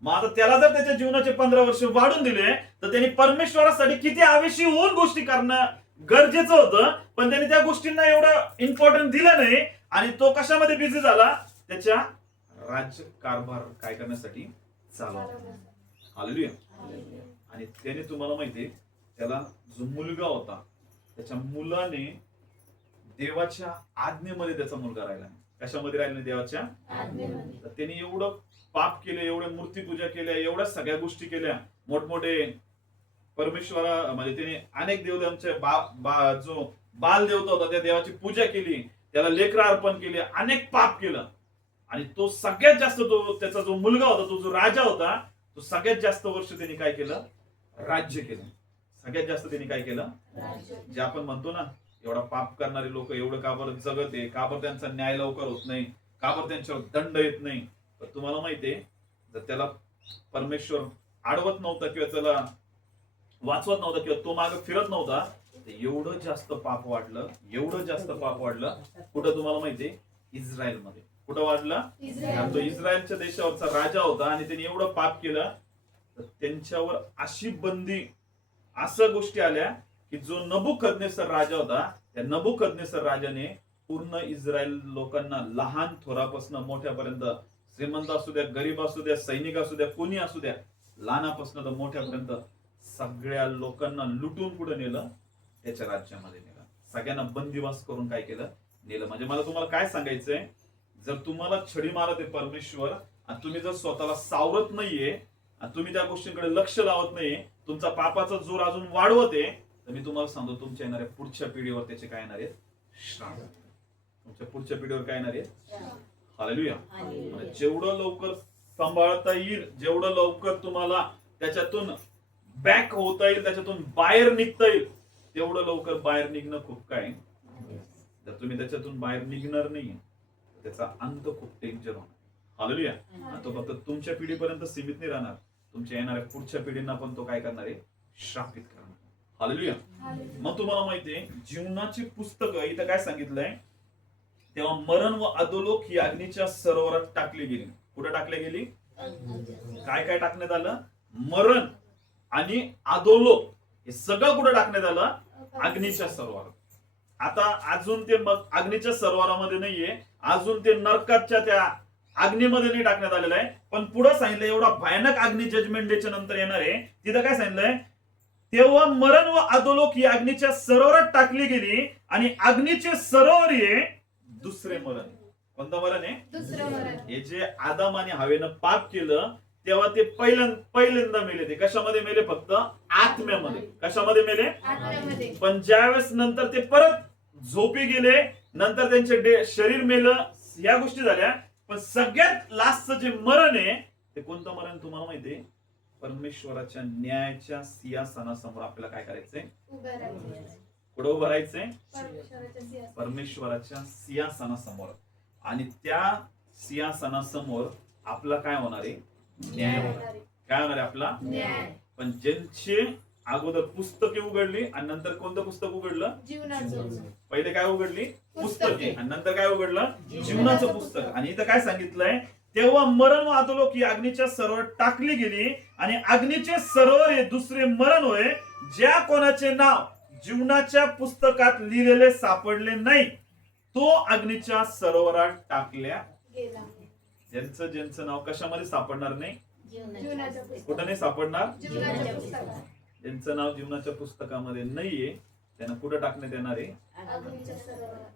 मग आता त्याला जर त्याच्या जीवनाचे 15 वर्ष वाढून दिले तर त्यांनी परमेश्वरासाठी किती आवेशी होऊन गोष्टी करणं गरजेचं होतं, पण त्यांनी त्या गोष्टींना एवढं इम्पॉर्टन्स दिलं नाही आणि तो कशामध्ये बिझी झाला, त्याच्या राज्य कारभार काय करण्यासाठी चालवला. हालेलुया. आणि त्याने तुम्हाला माहितीये, त्याला जो मुलगा होता त्याच्या मुलाने देवाच्या आज्ञेमध्ये त्याचा मुलगा राहिला नाही. कशामध्ये राहिला नाही? देवाच्या आज्ञेमध्ये. तर त्यांनी एवढं पाप केले, एवढे मूर्तीपूजा केल्या, एवढ्या सगळ्या गोष्टी केल्या, मोठमोठे परमेश्वरा म्हणजे त्याने अनेक देवतांचे जो बाल देवता होता त्या देवाची पूजा केली, त्याला लेकरं अर्पण केले, अनेक पाप केलं. आणि तो सगळ्यात जास्त त्याचा जो मुलगा होता, तो जो राजा होता, तो सगळ्यात जास्त वर्ष त्यांनी काय केलं, राज्य केलं. सगळ्यात जास्त त्यांनी काय केलं, जे आपण म्हणतो ना, एवढा पाप करणारे लोक एवढं का बरं जगत आहे, का बरं त्यांचा न्याय लवकर होत नाही, का बरं त्यांच्यावर दंड येत नाही. तर तुम्हाला माहितीये, जर त्याला परमेश्वर अडवत नव्हता किंवा त्याला वाचवत नव्हता किंवा तो मागे फिरत नव्हता, तर एवढं जास्त पाप वाढलं, एवढं जास्त पाप वाढलं. कुठं तुम्हाला माहितीये? इस्रायलमध्ये. कुठं वाढलं? कारण तो इस्रायलच्या देशावरचा राजा होता आणि त्यांनी एवढं पाप केलं तर त्यांच्यावर अशी बंदी, असं गोष्टी आल्या की जो नबुकदनेस्सर राजा होता, त्या नबुकदनेस्सर राजाने पूर्ण इस्रायल लोकांना, लहान थोरापासून मोठ्यापर्यंत, श्रीमंत असू द्या, गरीब असू द्या, सैनिक असू द्या, कोणी असू द्या, लहानापासून तर मोठ्यापर्यंत सगळ्या लोकांना लुटून पुढे नेलं, त्याच्या राज्यामध्ये नेलं, सगळ्यांना बंदिवास करून काय केलं, नेलं. म्हणजे मला तुम्हाला काय सांगायचंय, जर तुम्हाला छडी मारत आहे परमेश्वर आणि तुम्ही जर स्वतःला सावरत नाहीये आणि तुम्ही त्या गोष्टींकडे लक्ष लावत नाहीये, तुमचा पापाचा जोर अजून वाढवत आहे, तर मी तुम्हाला सांगतो तुमच्या येणाऱ्या पुढच्या पिढीवर त्याचे काय येणार आहेत, श्राप. तुमच्या पुढच्या पिढीवर काय येणार आहे. हालेलुया. म्हणजे जेवढं लवकर सांभाळता येईल, जेवढं लवकर तुम्हाला त्याच्यातून बॅक होता येईल, त्याच्यातून बाहेर निघता येईल, तेवढं लवकर बाहेर निघणं खूप काय. जर तुम्ही त्याच्यातून बाहेर निघणार नाही, त्याचा अंत खूप डेंजर होणार. हालेलुया. आणि तो फक्त तुमच्या पिढीपर्यंत सीमित नाही राहणार, तुमच्या येणाऱ्या पुढच्या पिढींना पण तो काय करणार आहे, श्रापित करणार. हालेलुया. मग तुम्हाला माहितीये, जीवनाची पुस्तकं इथं काय सांगितलंय, तेव्हा मरण व अधोलोक ही अग्नीच्या सरोवरात टाकली गेली. कुठे टाकली गेली? काय काय टाकण्यात आलं? मरण आणि अधोलोक हे सगळं कुठे टाकण्यात आलं? अग्नीच्या सरोवरात. आता अजून ते मग अग्नीच्या सरोवरामध्ये नाहीये, अजून ते नरकाच्या त्या अग्नीमध्ये नाही टाकण्यात आलेलं आहे. पण पुढे सांगितलं, एवढा भयानक अग्नी जजमेंट डेच्या नंतर येणार आहे, तिथं काय सांगितलंय, तेव्हा मरण व अधोलोक ही अग्नीच्या सरोवरात टाकली गेली आणि अग्नीचे सरोवर हे दुसरे मरण. कोणतं मरण आहे? दुसरं मरण. हे जे आदम आणि हवेनं पाप केलं तेव्हा ते पहिल्यांदा मेले. ते कशामध्ये मेले? फक्त आत्म्यामध्ये. कशामध्ये मेले? आत्म्यामध्ये. पण ज्यावेळेस नंतर ते परत झोपी गेले, नंतर त्यांचे शरीर मेलं, या गोष्टी झाल्या. पण सगळ्यात लास्टचं जे मरण आहे ते कोणतं मरण तुम्हाला माहितीये? परमेश्वराच्या न्यायाच्या सिंहासनासमोर आपल्याला काय करायचंय? कुठं उभं राहायचंय? परमेश्वराच्या सिंहासनासमोर. आणि त्या सिंहासनासमोर आपला काय होणार आहे? न्याय होणार. काय होणार आहे? आपला न्याय. पण ज्यांचे अगोदर पुस्तके उघडली आणि नंतर कोणतं पुस्तक उघडलं? जीवनाचं. पहिले काय उघडली? पुस्तके. आणि नंतर काय उघडलं? जीवनाचं पुस्तक. आणि इथं काय सांगितलंय, तेव्हा मरण व अधोलोक ही अग्नीच्या सरोवर टाकली गेली आणि अग्नीचे सरोवर हे दुसरे मरण होय, ज्या कोणाचे नाव जीवनाच्या पुस्तकात लिहिलेले सापडले नाही. तो अग्नीच्या सरोवरात टाकल्या गेला. ज्यांचं ज्यांचं नाव कशामध्ये सापडणार नाही, जीवनाच्या कुठं पुस्तकात. नाही सापडणार, जीवनाच्या पुस्तकात. ज्यांचं नाव जीवनाच्या पुस्तकामध्ये नाहीये त्यांना कुठं टाकण्यात येणार आहे, अग्नीच्या सरोवरात.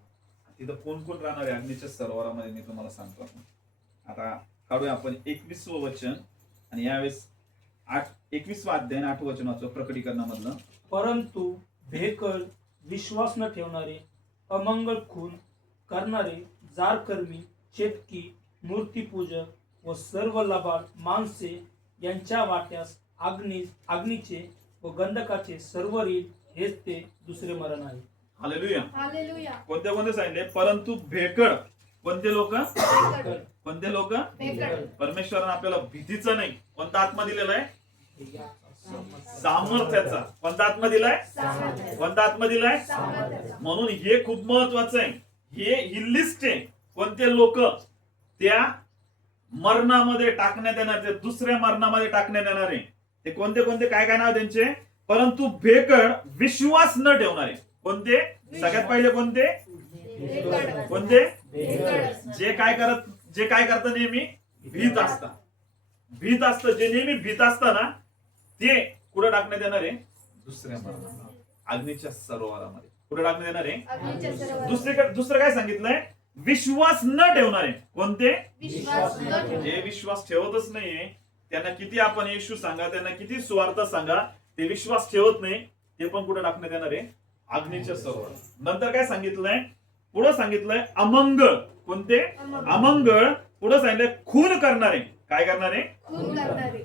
तिथं कोण कोण राहणार आहे अग्नीच्या सरोवरामध्ये मी तुम्हाला सांगतो. आता काढूया आपण 21वं वचन आणि यावेळेस 21वा अध्याय 8 वचन वाचू प्रकटीकरणामधलं. परंतु भेकळ, विश्वास न ठेवणारे, अमंगळ, खून करणारे, जारकर्मी, चेटकी, मूर्तीपूजक व सर्व लबाड माणसे यांच्या वाट्यास अग्नीचे व गंधकाचे सर्व रीत हेच ते दुसरे मरण आहे. हालेलुया. हालेलुया. कोणते कोणते सांगितले, परंतु भेकळ. कोणते लोक, भेकड. कोणते लोक, भेकड. परमेश्वरानं आपल्याला भीतीचं नाही, कोणता आत्मा दिलेला आहे, सामर्थ्याचा. कोणता आत्मा दिलाय, सामर्थ्याचा. कोणता आत्मा दिलाय, सामर्थ्याचा. म्हणून हे खूप महत्वाचं आहे. ही लिस्ट आहे कोणते लोक त्या मरणामध्ये टाकण्यात येणार, ते दुसऱ्या मरणामध्ये टाकण्यात येणार आहे. ते कोणते कोणते, काय काय नाव त्यांचे, परंतु भेकड, विश्वास न ठेवणारे. कोणते, सगळ्यात पहिले कोणते, भेकड. कोणते, भेकड. जे काय करतात नेहमी भीत असतात. भीत असतं, जे नेहमी भीत असतं ना, ते कुठं टाकण्यात येणार आहे, दुसऱ्या मरणामध्ये, अग्नीच्या सरोवरामध्ये. कुठं टाकण्यात येणार आहे, अग्नीच्या सरोवरात. दुसरं काय सांगितलंय, विश्वास न ठेवणारे. कोणते, विश्वास न ठेवणारे. जे विश्वास ठेवतच नाहीये त्यांना किती आपण येशू सांगा, त्यांना किती सुवार्थ सांगा, ते विश्वास ठेवत नाही, ते पण कुठे टाकण्यात येणार आहे, अग्नीच्या सरोवरात. नंतर काय सांगितलंय, पुढे सांगितलंय अमंगळ. कोणते, अमंगळ. पुढे सांगितलंय खून करणारे. काय करणारे, खून करणारे.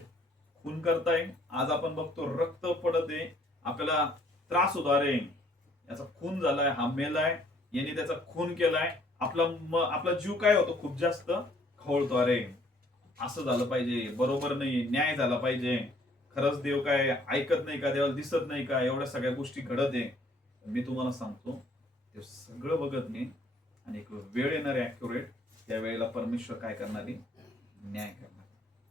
खून करताय. आज आपण बघतो रक्त पडत आहे, आपल्याला त्रास होतो, अरे याचा खून झालाय, हा मेलाय, याने त्याचा खून केलाय. आपला जीव काय होतो, खूप जास्त खवळतो, अरे असं झालं पाहिजे, बरोबर नाही, न्याय झाला पाहिजे, खरंच देव काय ऐकत नाही का, देवाला दिसत नाही का, एवढ्या सगळ्या गोष्टी घडत आहे. मी तुम्हाला सांगतो ते सगळं बघत नाही, आणि एक वेळ येणार आहे ऍक्युरेट, त्या वेळेला परमेश्वर काय करणार आहे, न्याय करणार.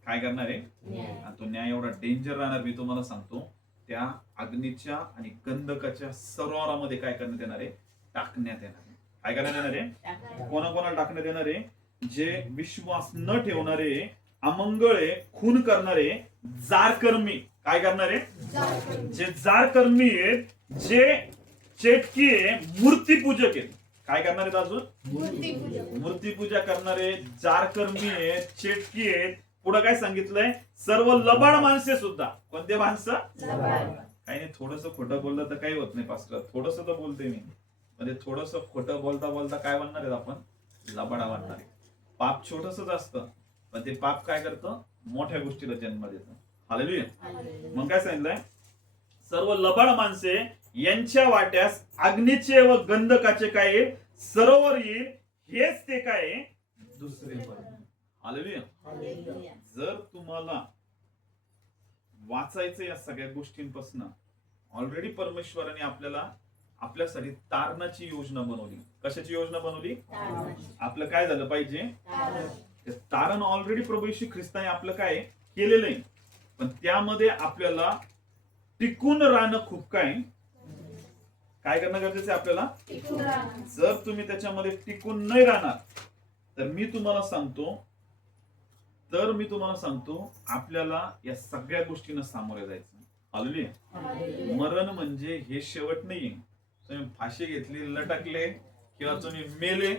काय करणार आहे, आणि तो न्याय एवढा डेंजर राहणार, मी तुम्हाला सांगतो. त्या अग्नीच्या आणि गंधकाच्या सरोवरामध्ये काय करण्यात येणार आहे, टाकण्यात येणार आहे. काय करण्यात येणार आहे, कोणाकोणाला टाकण्यात येणार आहे, जे विश्वास न ठेवणारे, अमंगळे, खून करणारे, जारकर्मी. काय करणारे, जे जारकर्मी आहेत, जे चेटकी आहे, मूर्तीपूजक आहेत. काय करणार आहेत, अजून मूर्तीपूजा करणारे, जारकर्मी आहेत, चेटकी आहेत. पुढे काय सांगितलंय, सर्व लबाड माणसे सुद्धा. कोणते माणसं, काही नाही, थोडस खोटं बोललं तर काही होत नाही पास्टर, थोडस तर बोलते मी, म्हणजे थोडस खोटं बोलता बोलता काय बनणार आहेत आपण, लबाडा बनणार आहे. पाप छोटसच असतं, पण ते पाप काय करतं, मोठ्या गोष्टीला जन्म देतं. हालेलुया. मग काय सांगितलंय, सर्व लबाड माणसे यांच्या वाट्यास अग्नीचे व गंधकाचे काय सरोवर येईल, हेच ते काय दुसरे मरण. हालेलुया. जर तुम्हाला वाचायचं या सगळ्या गोष्टींपासून, ऑलरेडी परमेश्वराने आपल्यासाठी तारणाची योजना बनवली. कशाची योजना बनवली, आपलं काय झालं पाहिजे, तारण ऑलरेडी प्रभू येशू ख्रिस्ताने आपलं काय केलेलं आहे, पण त्यामध्ये आपल्याला टिकून राहणं खूप काय करणं गरजेचं आहे आपल्याला. जर तुम्ही त्याच्यामध्ये टिकून नाही राहणार, तर मी तुम्हाला सांगतो आपल्याला या सगळ्या गोष्टींना सामोरे जायचं. हालेलुया. मरण म्हणजे हे शेवट नाहीये. तुम्ही फाशी घेतली, लटकले किंवा तुम्ही मेले,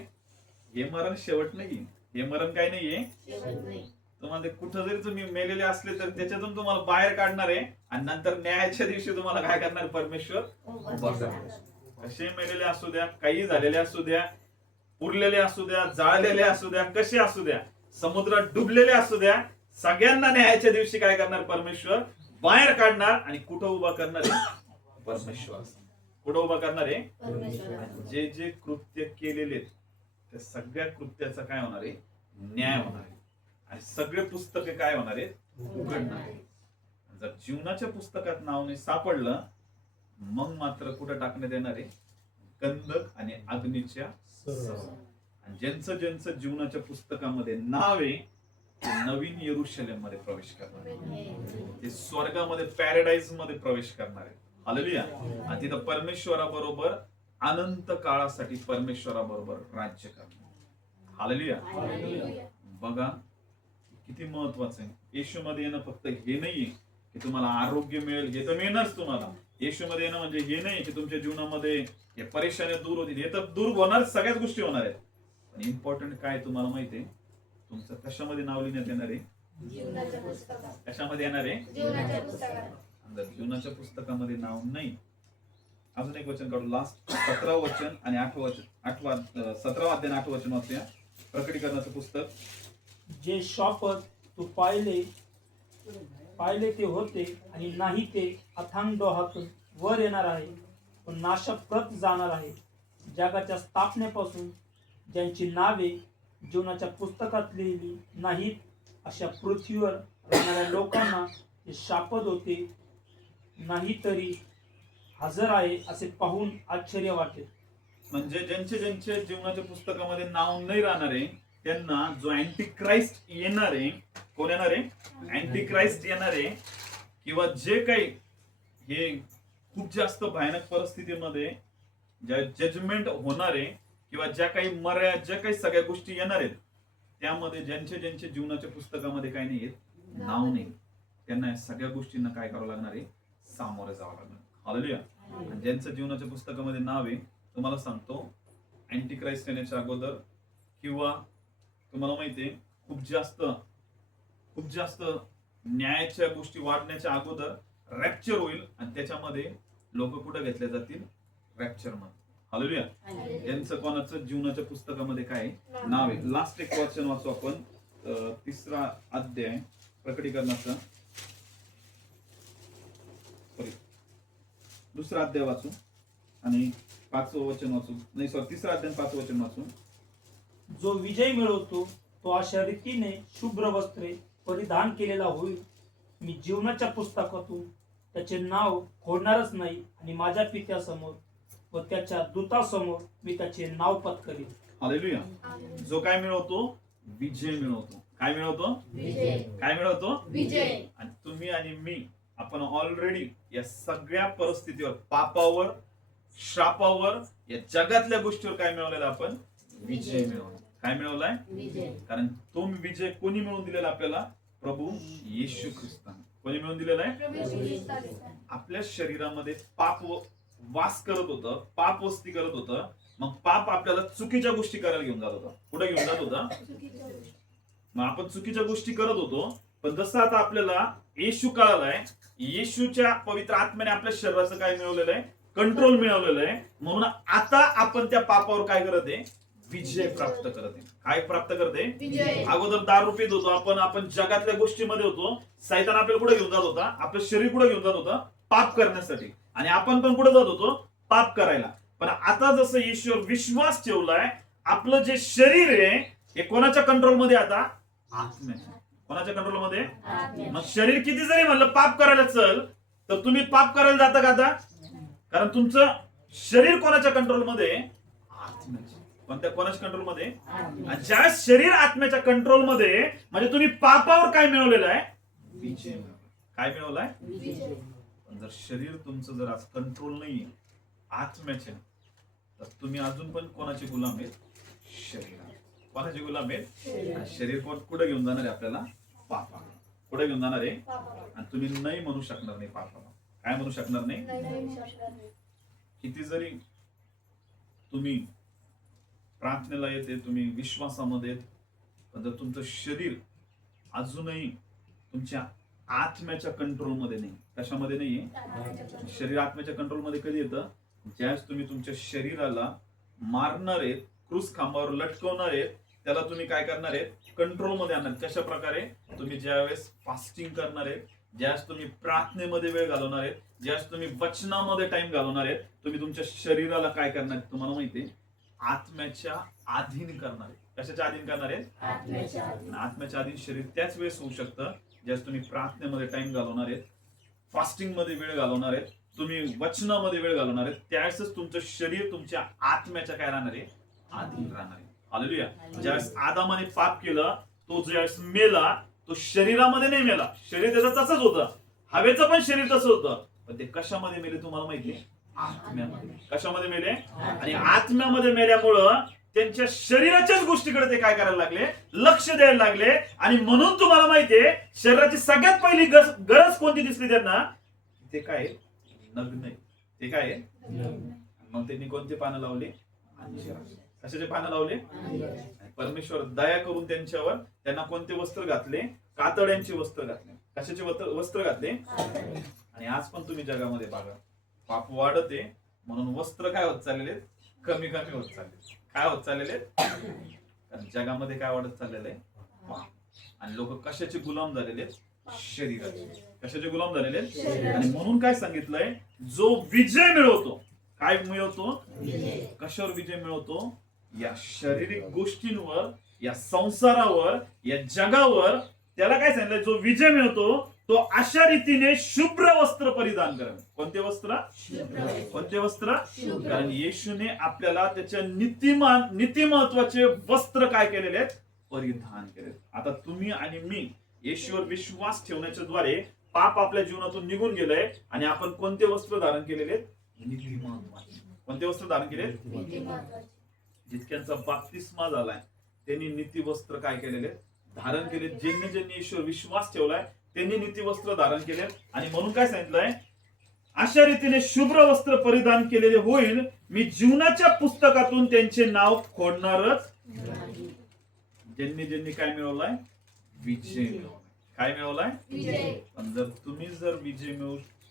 हे मरण शेवट नाही. हे मरण काय नाहीये, तुम्हाला कुठं जरी तुम्ही मेलेले असले तर त्याच्यातून तुम्हाला बाहेर काढणार आहे, आणि नंतर न्यायाच्या दिवशी तुम्हाला काय करणार परमेश्वर, कसे मेलेले असू द्या, काही झालेले असू द्या, उरलेले असू द्या, जाळलेले असू द्या, कसे असू द्या, समुद्रात डुबलेले असू द्या, सगळ्यांना न्यायाच्या दिवशी काय करणार परमेश्वर, बाहेर काढणार. आणि कुठं उभा करणार आहे, परमेश्वर कुठं उभा करणार आहे. जे जे कृत्य केलेले त्या सगळ्या कृत्याचा काय होणार आहे, न्याय होणार आहे, आणि सगळे पुस्तके काय होणार आहेत, उघडणार आहे. जर जीवनाच्या पुस्तकात नाव नाही सापडलं, मग मात्र कुठं टाकण्यात येणार आहे, गंधक आणि अग्नीच्या सरोवरात. आणि ज्यांचं जीवनाच्या पुस्तकामध्ये नाव आहे, ते नवीन यरूशलेम मध्ये प्रवेश करणार आहे, ते स्वर्गामध्ये, पॅराडाईज मध्ये प्रवेश करणार आहे. हालेलुया. आणि तिथं परमेश्वराबरोबर अनंत काळासाठी परमेश्वराबरोबर राज्य करणार. हालेलुया. बघा किती महत्वाचं आहे. येशूमध्ये येणं फक्त हे नाहीये की तुम्हाला आरोग्य मिळेल, हे तर मिळणारच तुम्हाला. येशूमध्ये येणं म्हणजे हे नाही की तुमच्या जीवनामध्ये हे परेशानी दूर होतील, हे तर दूर होणार, सगळ्याच गोष्टी होणार आहेत. पण इम्पॉर्टंट काय तुम्हाला माहितीये, तुमचं कशामध्ये नाव लिहिण्यात येणार आहे? जीवनाच्या पुस्तकात. कशामध्ये येणार आहे? जीवनाच्या पुस्तकात. जर जीवनाच्या पुस्तकामध्ये नाव नाही, अजून एक वचन काढू. लास्ट 17 वचन आणि 8 वचन, 17 अध्याय 8 वचन वाचूया. प्रकटीकरणाचं पुस्तक. जे शपथ तू पाहिले ते होते आणि नाही ते अथांग डोहातून वर येणार आहे, पण नाशप्रत जाणार आहे. जगाच्या स्थापनेपासून ज्यांची नावे जीवनाच्या पुस्तकात लिहिली नाहीत अशा पृथ्वीवर राहणाऱ्या लोकांना ते शापत होते नाही तरी हजर आहे असे पाहून आश्चर्य वाटेल. म्हणजे ज्यांचे ज्यांचे जीवनाच्या पुस्तकामध्ये नाव नाही राहणार आहे त्यांना जो अँटी क्राइस्ट येणार आहे, कोण येणार आहे? अँटी क्राइस्ट येणार आहे, किंवा जे काही हे खूप जास्त भयानक परिस्थितीमध्ये ज्या जजमेंट होणार आहे, किंवा ज्या काही ज्या काही सगळ्या गोष्टी येणार आहेत, त्यामध्ये ज्यांचे ज्यांचे जीवनाच्या पुस्तकामध्ये काही नाही आहेत, नाव नाही, त्यांना या सगळ्या गोष्टींना काय करावं लागणार आहे? सामोरे जावं लागणार. हालेलुया. आणि ज्यांचं जीवनाच्या पुस्तकामध्ये नाव आहे, तुम्हाला सांगतो, अँटी क्राइस्ट येण्याच्या अगोदर, किंवा तुम्हाला माहितीये खूप जास्त न्यायाच्या गोष्टी वाढण्याच्या अगोदर रॅप्चर होईल, आणि त्याच्यामध्ये लोक कुठे घेतले जातील? रॅप्चर मध्ये. हालेलुया. यांचं कोणाचं जीवनाच्या पुस्तकामध्ये काय नाव आहे? लास्ट एक वचन वाचू आपण, 3रा अध्याय प्रकटीकरणाचा, 2रा अध्याय वाचू आणि 5वं वचन वाचू. नाही, 3रा अध्याय 5वं वचन वाचू. जो विजय मिळवतो तो अशा रीतीने शुभ्र वस्त्रे परिधान केलेला होईल. मी जीवनाच्या पुस्तकातून त्याचे नाव खोडणारच नाही आणि माझ्या पित्यासमोर व त्याच्या दूतासमोर मी त्याचे नाव पत्करीन. हालेलुया. जो काय मिळवतो? विजय मिळवतो. काय मिळवतो? विजय. काय मिळवतो? विजय. आणि तुम्ही आणि मी, आपण ऑलरेडी या सगळ्या परिस्थितीवर, पापावर, श्रापावर, या जगातल्या गोष्टीवर काय मिळवलेलं? आपण विजय मिळवला. काय मिळवलाय? विजय. कारण तो विजय कोणी मिळवून दिलेला आपल्याला? प्रभू येशू ख्रिस्ताने. कोणी मिळवून दिलेला आहे? प्रभू येशू ख्रिस्ताने. आपल्या शरीरामध्ये पाप वास करत होतं, पाप वस्ती करत होतं. मग पाप आपल्याला चुकीच्या गोष्टी करायला घेऊन जात होता. कुठे घेऊन जात होता? चुकीच्या गोष्टी. मग आपण चुकीच्या गोष्टी करत होतो. पण जसं आता आपल्याला येशू कळालाय, येशूच्या पवित्र आत्म्याने आपल्या शरीराचं काय मिळवलेलं आहे? कंट्रोल मिळवलेलं आहे. म्हणून आता आपण त्या पापावर काय करत आहे? विजय प्राप्त करत आहे. काय प्राप्त करते? विजय. अगोदर दारू पित होतो आपण जगातल्या गोष्टीमध्ये होतो. सैतान आपल्याला कुठे घेऊन जात होता? आपलं शरीर कुठे घेऊन जात होतं? पाप करण्यासाठी. आणि आपण पण कुठे जात होतो? पाप करायला. पण आता जसं येशूवर विश्वास ठेवलाय, आपलं जे शरीर आहे हे कोणाच्या कंट्रोलमध्ये? आता आत्म्याच्या. कोणाच्या कंट्रोलमध्ये? मग शरीर किती जरी म्हणलं पाप करायला चल, तर तुम्ही पाप करायला जाता का आता? कारण तुमचं शरीर कोणाच्या कंट्रोलमध्ये? आत्म्याच्या. कोणत्या? कोणाच्या कंट्रोलमध्ये? आणि ज्या शरीर आत्म्याच्या कंट्रोलमध्ये, म्हणजे तुम्ही पापावर काय मिळवलेलं आहे? विजय मिळवला. काय मिळवलाय? विजय. पण जर शरीर तुमचं जर आज कंट्रोल नाही आत्म्याचे, तर तुम्ही अजून पण कोणाचे गुलाम आहेत? शरीर. कोणाचे गुलाम आहेत? शरीर कुठे घेऊन जाणार आहे आपल्याला? पापाला. कुठे घेऊन जाणार आहे? आणि तुम्ही नाही म्हणू शकणार नाही पापाला. काय म्हणू शकणार नाही? किती जरी तुम्ही प्रार्थनेला येते, तुम्ही विश्वासामध्ये, पण जर तुमचं शरीर अजूनही तुमच्या आत्म्याच्या कंट्रोलमध्ये नाही. कशामध्ये नाहीये? शरीर आत्म्याच्या कंट्रोलमध्ये कधी येतं? ज्यावेळेस तुम्ही तुमच्या शरीराला मारणार आहेत, क्रूस खांबावर लटकवणार आहेत, त्याला तुम्ही काय करणार आहेत? कंट्रोलमध्ये आणणार. कशा प्रकारे? तुम्ही ज्यावेळेस फास्टिंग करणार आहेत, ज्यावेळेस तुम्ही प्रार्थनेमध्ये वेळ घालवणार आहेत, ज्यावेळेस तुम्ही वचनामध्ये टाइम घालवणार आहेत, तुम्ही तुमच्या शरीराला काय करणार आहेत? तुम्हाला माहिती आहे? आत्म्याच्या अधीन करणार आहे. कशाच्या अधीन करणार आहेत? आत्म्याच्या अधीन शरीर त्याच वेळेस होऊ शकतं ज्यावेळेस तुम्ही प्रार्थनेमध्ये टाइम घालवणार आहेत, फास्टिंग मध्ये वेळ घालवणार आहेत, तुम्ही वचनामध्ये वेळ घालवणार आहेत. त्यावेळेसच तुमचं शरीर तुमच्या आत्म्याच्या काय राहणार आहे? अधीन राहणार आहे. हालेलुया. ज्यावेळेस आदामाने पाप केलं, तो ज्यावेळेस मेला, तो शरीरामध्ये नाही मेला. शरीर त्याचं तसंच होतं, हवेचं पण शरीर तसं होतं, पण ते कशामध्ये मेले तुम्हाला माहिती आहे? आत्म्यामध्ये. कशामध्ये मेले? आणि आत्म्यामध्ये मेल्यामुळं त्यांच्या शरीराच्याच गोष्टीकडे ते काय करायला लागले? लक्ष द्यायला लागले. आणि म्हणून तुम्हाला माहितीये शरीराची सगळ्यात पहिली गरज कोणती दिसली त्यांना? ते काय? नग्न आहे. ते काय आहे? मग त्यांनी कोणते पानं लावले? कशाचे पानं लावले? परमेश्वर दया करून त्यांच्यावर त्यांना कोणते वस्त्र घातले? कातड्यांचे वस्त्र घातले. कशाचे वस्त्र घातले? आणि आज पण तुम्ही जगामध्ये बघा, पाप वाढते म्हणून वस्त्र काय होत चाललेले? कमी कमी होत चालले. काय होत चाललेले? कारण जगामध्ये काय वाढत चाललेलं आहे? पाप. आणि लोक कशाचे गुलाम झालेले? शरीराचे. कशाचे गुलाम झालेले? आणि म्हणून काय सांगितलंय? जो विजय मिळवतो, काय मिळवतो? कशावर विजय मिळवतो? या शारीरिक गोष्टींवर, या संसारावर, या जगावर. त्याला काय सांगितलं? जो विजय मिळवतो तो अशा रीतीने शुभ्र वस्त्र परिधान करा. कोणते वस्त्र? कोणते वस्त्र? कारण येशूने आपल्याला त्याच्या नीतिमत्वाचे वस्त्र काय केलेले आहेत? परिधान केले. आता तुम्ही आणि मी येशूवर विश्वास ठेवण्याच्या द्वारे पाप आपल्या जीवनातून निघून गेलंय आणि आपण कोणते वस्त्र धारण केलेले आहेत? नीतिमत्वाचे. कोणते वस्त्र धारण केले? जितक्यांचा बाप्तिस्मा झालाय त्यांनी नीती वस्त्र काय केलेले? धारण केले. ज्यांनी येशूवर विश्वास ठेवलाय त्यांनी नीती वस्त्र धारण केले. आणि म्हणून काय सांगितलंय? अशा रीतीने शुभ्र वस्त्र परिधान केलेले होईल, मी जीवनाच्या पुस्तकातून त्यांचे नाव खोडणारच. ज्यांनी काय मिळवलाय? विजय मिळवलाय. काय मिळवलाय? पण जर विजय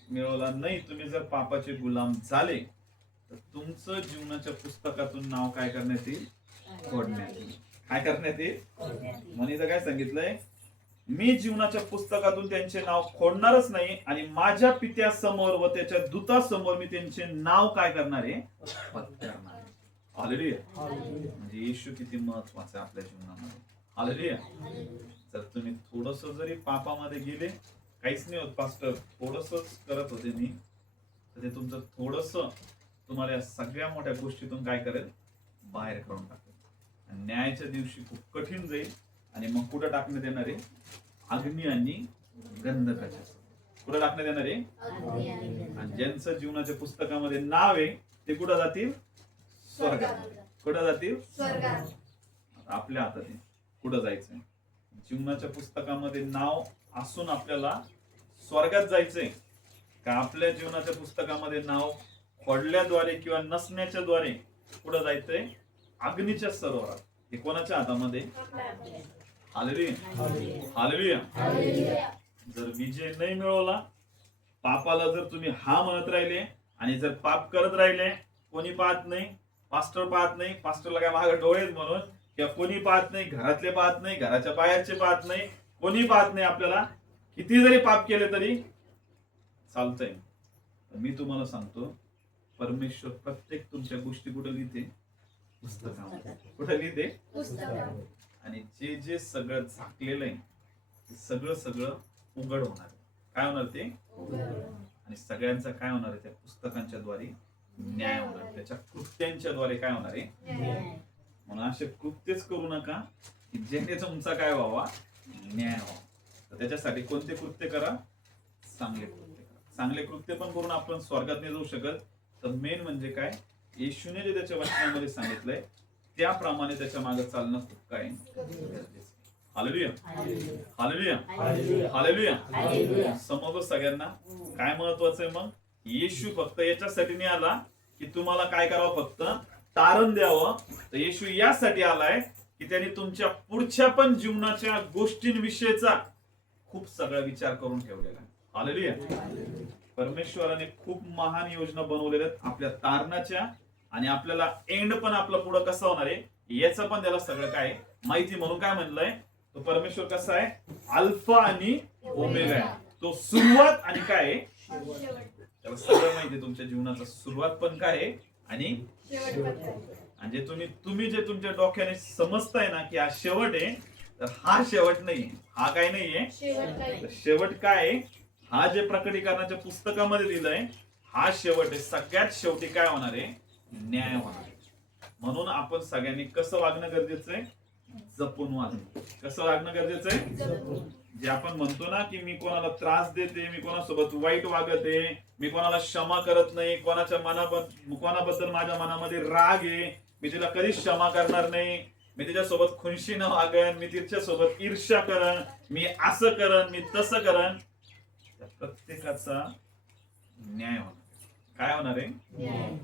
मिळवला नाही, तुम्ही जर पापाचे गुलाम झाले, तर तुमचं जीवनाच्या पुस्तकातून नाव काय करण्यात येईल? खोडण्यात येईल. काय करण्यात येईल? म्हणून इथं काय सांगितलंय? मी जीवनाच्या पुस्तकातून त्यांचे नाव खोडणारच नाही आणि माझ्या पित्यासमोर व त्याच्या दूतासमोर मी त्यांचे नाव काय करणार आहे? पत्करणार आहे. हालेलुया. म्हणजे येशू किती महत्वाचा आहे आपल्या जीवनामध्ये. हालेलुया. जर तुम्ही थोडस जरी पापामध्ये गेले, काहीच नाही होत पास्टर, थोडसच करत होते मी, तर ते तुमचं थोडस तुम्हाला या सगळ्या मोठ्या गोष्टीतून काय करेल? बाहेर काढून टाकेल. न्यायाच्या दिवशी खूप कठीण जाईल. आणि मग कुठं टाकण्यात येणार आहे? अग्नी आणि गंधकाच्या. कुठं टाकण्यात येणार आहे? आणि ज्यांचं जीवनाच्या पुस्तकामध्ये नाव आहे ते कुठं जातील? स्वर्गात. कुठं जातील? स्वर्गात. आपल्या हातात आहे कुठं जायचंय. जीवनाच्या पुस्तकामध्ये नाव असून आपल्याला स्वर्गात जायचंय का आपल्या जीवनाच्या पुस्तकामध्ये नाव खोडल्याद्वारे किंवा नसण्याच्या द्वारे कुठं जायचंय? अग्नीच्या सरोवरात. हे कोणाच्या हातामध्ये? हालेलुया. हालेलुया. जर विजय नाही मिळवला, पापाला जर तुम्ही हा म्हणत राहिले आणि जर पाप करत राहिले, कोणी पाहत नाही, पास्टर पाहत नाही, पास्टरला काय मागे डोळेच म्हणून, किंवा कोणी पाहत नाही, घरातले पाहत नाही, घराच्या बाहेरचे पाहत नाही, कोणी पाहत नाही, आपल्याला किती जरी पाप केले तरी चालतंय. मी तुम्हाला सांगतो, परमेश्वर प्रत्येक तुमच्या गोष्टी कुठे लिहिते? पुस्तकामध्ये. कुठे लिहिते? पुस्तकामध्ये. आणि जे सगळं झाकलेलं आहे ते सगळं उघड होणार आहे. काय होणार ते? आणि सगळ्यांचा काय होणार आहे? त्या पुस्तकांच्या द्वारे न्याय होणार आहे. त्याच्या कृत्यांच्या द्वारे काय होणार आहे? म्हणून असे कृत्यच करू नका की ज्याने तुमचा काय व्हावा? न्याय व्हावा. तर त्याच्यासाठी कोणते कृत्य करा? चांगले कृत्य करा. चांगले कृत्य पण करून आपण स्वर्गात नाही जाऊ शकत. तर मेन म्हणजे काय? येशूने जे त्याच्या वचनामध्ये सांगितलंय त्याप्रमाणे त्याच्या मागे चालणं खूप काय गरजेचं. हालेलुया. हालेलुया. हालेलुया. समजलं सगळ्यांना? काय महत्वाचं आहे मग? येशू फक्त याच्यासाठी नाही आला की तुम्हाला काय करावं? फक्त तारण द्यावं. तर येशू यासाठी आलाय की त्यांनी तुमच्या पुढच्या पण जीवनाच्या गोष्टींविषयीचा खूप सगळा विचार करून ठेवलेला आहे. हालेलुया. परमेश्वराने खूप महान योजना बनवलेल्या आहेत आपल्या तारणाच्या. आणि आपल्याला एंड पण आपला पुढं कसं होणार आहे याचं पण त्याला सगळं काय माहिती. म्हणून काय म्हणलंय? तो परमेश्वर कसा आहे? अल्फा आणि ओमेगा आहे. तो सुरुवात आणि काय आहे? त्याला सगळं माहिती. तुमच्या जीवनाचा सुरुवात पण काय आहे आणि जे तुम्ही जे तुमच्या डोक्याने समजताय ना की हा शेवट आहे, तर हा शेवट नाही. हा काय नाहीये? शेवट काय आहे? हा जे प्रकटीकरणाच्या पुस्तकामध्ये दिलंय हा शेवट आहे. सगळ्यात शेवटी काय होणार आहे? न्याय होणार आहे. म्हणून आपण सगळ्यांनी कसं वागणं गरजेचं आहे? जपून वागणं. कसं वागणं गरजेचं आहे? जे आपण म्हणतो ना की मी कोणाला त्रास देते, मी कोणासोबत वाईट वागते, मी कोणाला क्षमा करत नाही, कोणाबद्दल माझ्या मनामध्ये राग आहे, मी तिला कधीच क्षमा करणार नाही, मी तिच्यासोबत खुनशीनं वागन, मी तिच्यासोबत ईर्ष्या करन, मी असं करन, मी तसं करन, त्या प्रत्येकाचा न्याय होणार. काय होणार आहे?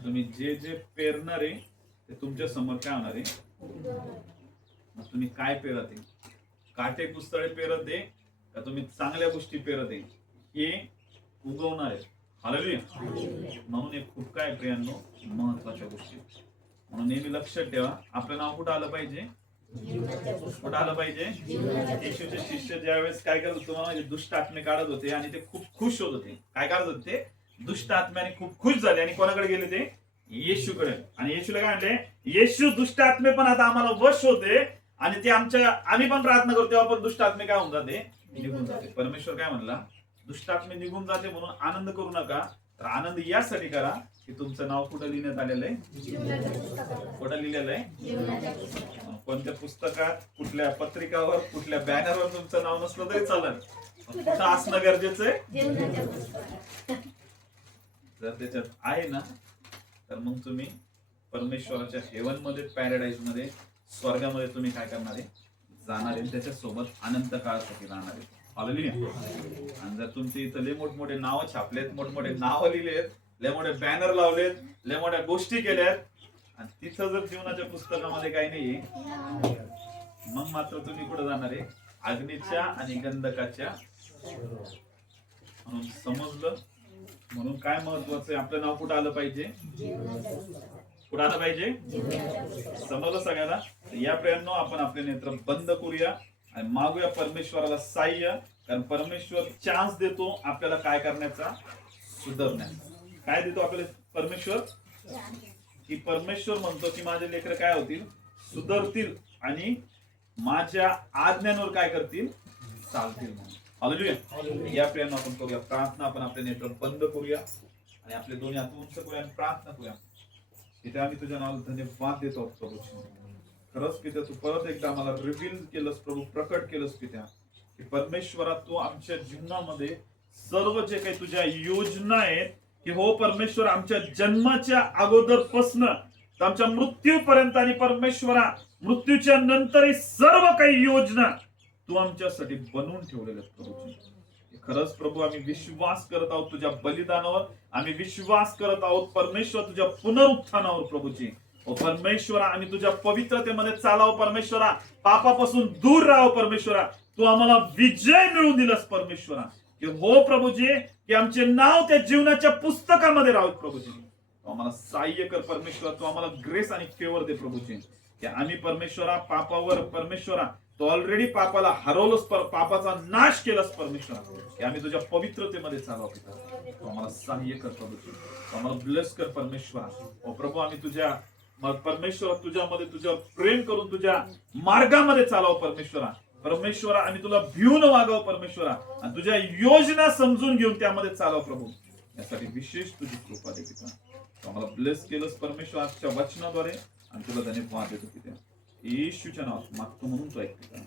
तुम्ही जे जे पेरणार आहे ते तुमच्या समोर काय होणार आहे? मग तुम्ही काय पेरत आहे? काटे पुस्तळे पेरत आहे का तुम्ही चांगल्या गोष्टी पेरत आहे? हे उगवणार आहे. हालेलुया. म्हणून हे खूप काय प्रियांनो महत्वाच्या गोष्टी. म्हणून नेहमी लक्षात ठेवा, आपलं नाव कुठं आलं पाहिजे? कुठं आलं पाहिजे? येशूचे शिष्य ज्यावेळेस काय करत होते, म्हणजे दुष्ट आत्मे काढत होते आणि ते खूप खुश होत होते. काय काढत होते ते? दुष्ट आत्म्याने खूप खुश झाले आणि कोणाकडे गेले ते? येशूकडे. आणि येशूला काय म्हणले? येशू दुष्ट आत्मे पण आता आम्हाला वश होते आणि ते आम्ही पण प्रार्थना करतो तेव्हा पण दुष्ट आत्मे काय होऊन जाते? निघून जाते. परमेश्वर काय म्हणला? दुष्ट आत्मे निघून जाते म्हणून आनंद करू नका, तर आनंद यासाठी करा की तुमचं नाव कुठं लिहिण्यात आलेलं आहे? कुठं लिहिलेलं आहे? कोणत्या पुस्तकात, कुठल्या पत्रिकावर, कुठल्या बॅनरवर तुमचं नाव नसलं तरी चालेल, कुठं असणं गरजेचं आहे. जर त्याच्यात आहे ना, तर मग तुम्ही परमेश्वराच्या हेवन मध्ये, पॅराडाईज मध्ये, स्वर्गामध्ये तुम्ही काय करणार आहे? जाणार आहे, त्याच्यासोबत अनंत काळासाठी राहणार आहे. हालेलुया. आणि जर तुमचे इथं लय मोठमोठे नावं छापलेत, मोठमोठे नावं लिहिलेत, लय मोठे बॅनर लावलेत, लय मोठ्या गोष्टी केल्यात आणि तिथं जर जीवनाच्या पुस्तकामध्ये काही नाहीये, मग मात्र तुम्ही कुठे जाणार आहे? अग्नीच्या आणि गंधकाच्या. म्हणून समजलं. म्हणून काय महत्वाचं आहे? आपलं नाव कुठं आलं पाहिजे? कुठं आलं पाहिजे? समजलं सगळ्याला? या प्रियांनो, आपण आपले नेत्र बंद करूया आणि मागूया परमेश्वराला सहाय्य. कारण परमेश्वर चान्स देतो आपल्याला काय करण्याचा? सुधारण्याचा. काय देतो आपल्याला परमेश्वर? की परमेश्वर म्हणतो की माझे लेकरं काय होतील? सुधारतील आणि माझ्या आज्ञांवर काय करतील? चालतील म्हणून. हालेलुया. या प्रियांनो, आपण करूया प्रार्थना. आपण आपले नेत्र बंद करूया आणि आपले दोन्ही हात उंच करूया आणि प्रार्थना करूया. तिथे आम्ही तुझ्या नावाला धन्यवाद देतो प्रभू. खरंच पित्या, तू परत एकदा आम्हाला रिव्हील केलंस प्रभू, प्रकट केलंस पित्या, की परमेश्वरा तू आमच्या जीवनामध्ये सर्व जे काही तुझ्या योजना आहेत, की हो परमेश्वर, आमच्या जन्माच्या अगोदरपासून आमच्या मृत्यूपर्यंत आणि परमेश्वरा मृत्यूच्या नंतर सर्व काही योजना तू आमच्यासाठी बनवून ठेवलेल्या प्रभूजी. खरंच प्रभू, आम्ही विश्वास करत आहोत तुझ्या बलिदानावर, आम्ही विश्वास करत आहोत परमेश्वर तुझ्या पुनरुत्थानावर प्रभूजी. ओ परमेश्वरा, आम्ही तुझ्या पवित्रतेमध्ये चालावं परमेश्वरा, पापापासून दूर राहावं परमेश्वरा. तू आम्हाला विजय मिळवून दिलास परमेश्वरा. की हो प्रभूजी, की आमचे नाव त्या जीवनाच्या पुस्तकामध्ये राहत प्रभूजी. तू आम्हाला सहाय्य कर परमेश्वरा. तू आम्हाला ग्रेस आणि फेवर दे प्रभूजी, की आम्ही परमेश्वरा पापावर परमेश्वरा तो ऑलरेडी पापाला हरवलंच, पापाचा नाश केलास परमेश्वरा, की आम्ही तुझ्या पवित्रतेमध्ये चालावं पिता. तू आम्हाला सहाय्य कर प्रभूजी. तू आम्हाला ब्लेस कर परमेश्वरा. ओ प्रभू, आम्ही तुझ्या परमेश्वरा तुझ्यामध्ये तुझ्यावर प्रेम करून तुझ्या मार्गामध्ये चालावं परमेश्वरा. परमेश्वरा, आम्ही तुला भिवून वागावं परमेश्वरा आणि तुझ्या योजना समजून घेऊन त्यामध्ये चालावं प्रभू. यासाठी विशेष तुझी कृपा दे पिता. तू आम्हाला ब्लेस केलंस परमेश्वरा आजच्या वचनाद्वारे आणि तुला धन्यवाद देतो पिता. येशूच्या नावात मागतो म्हणून तो ऐक पिता.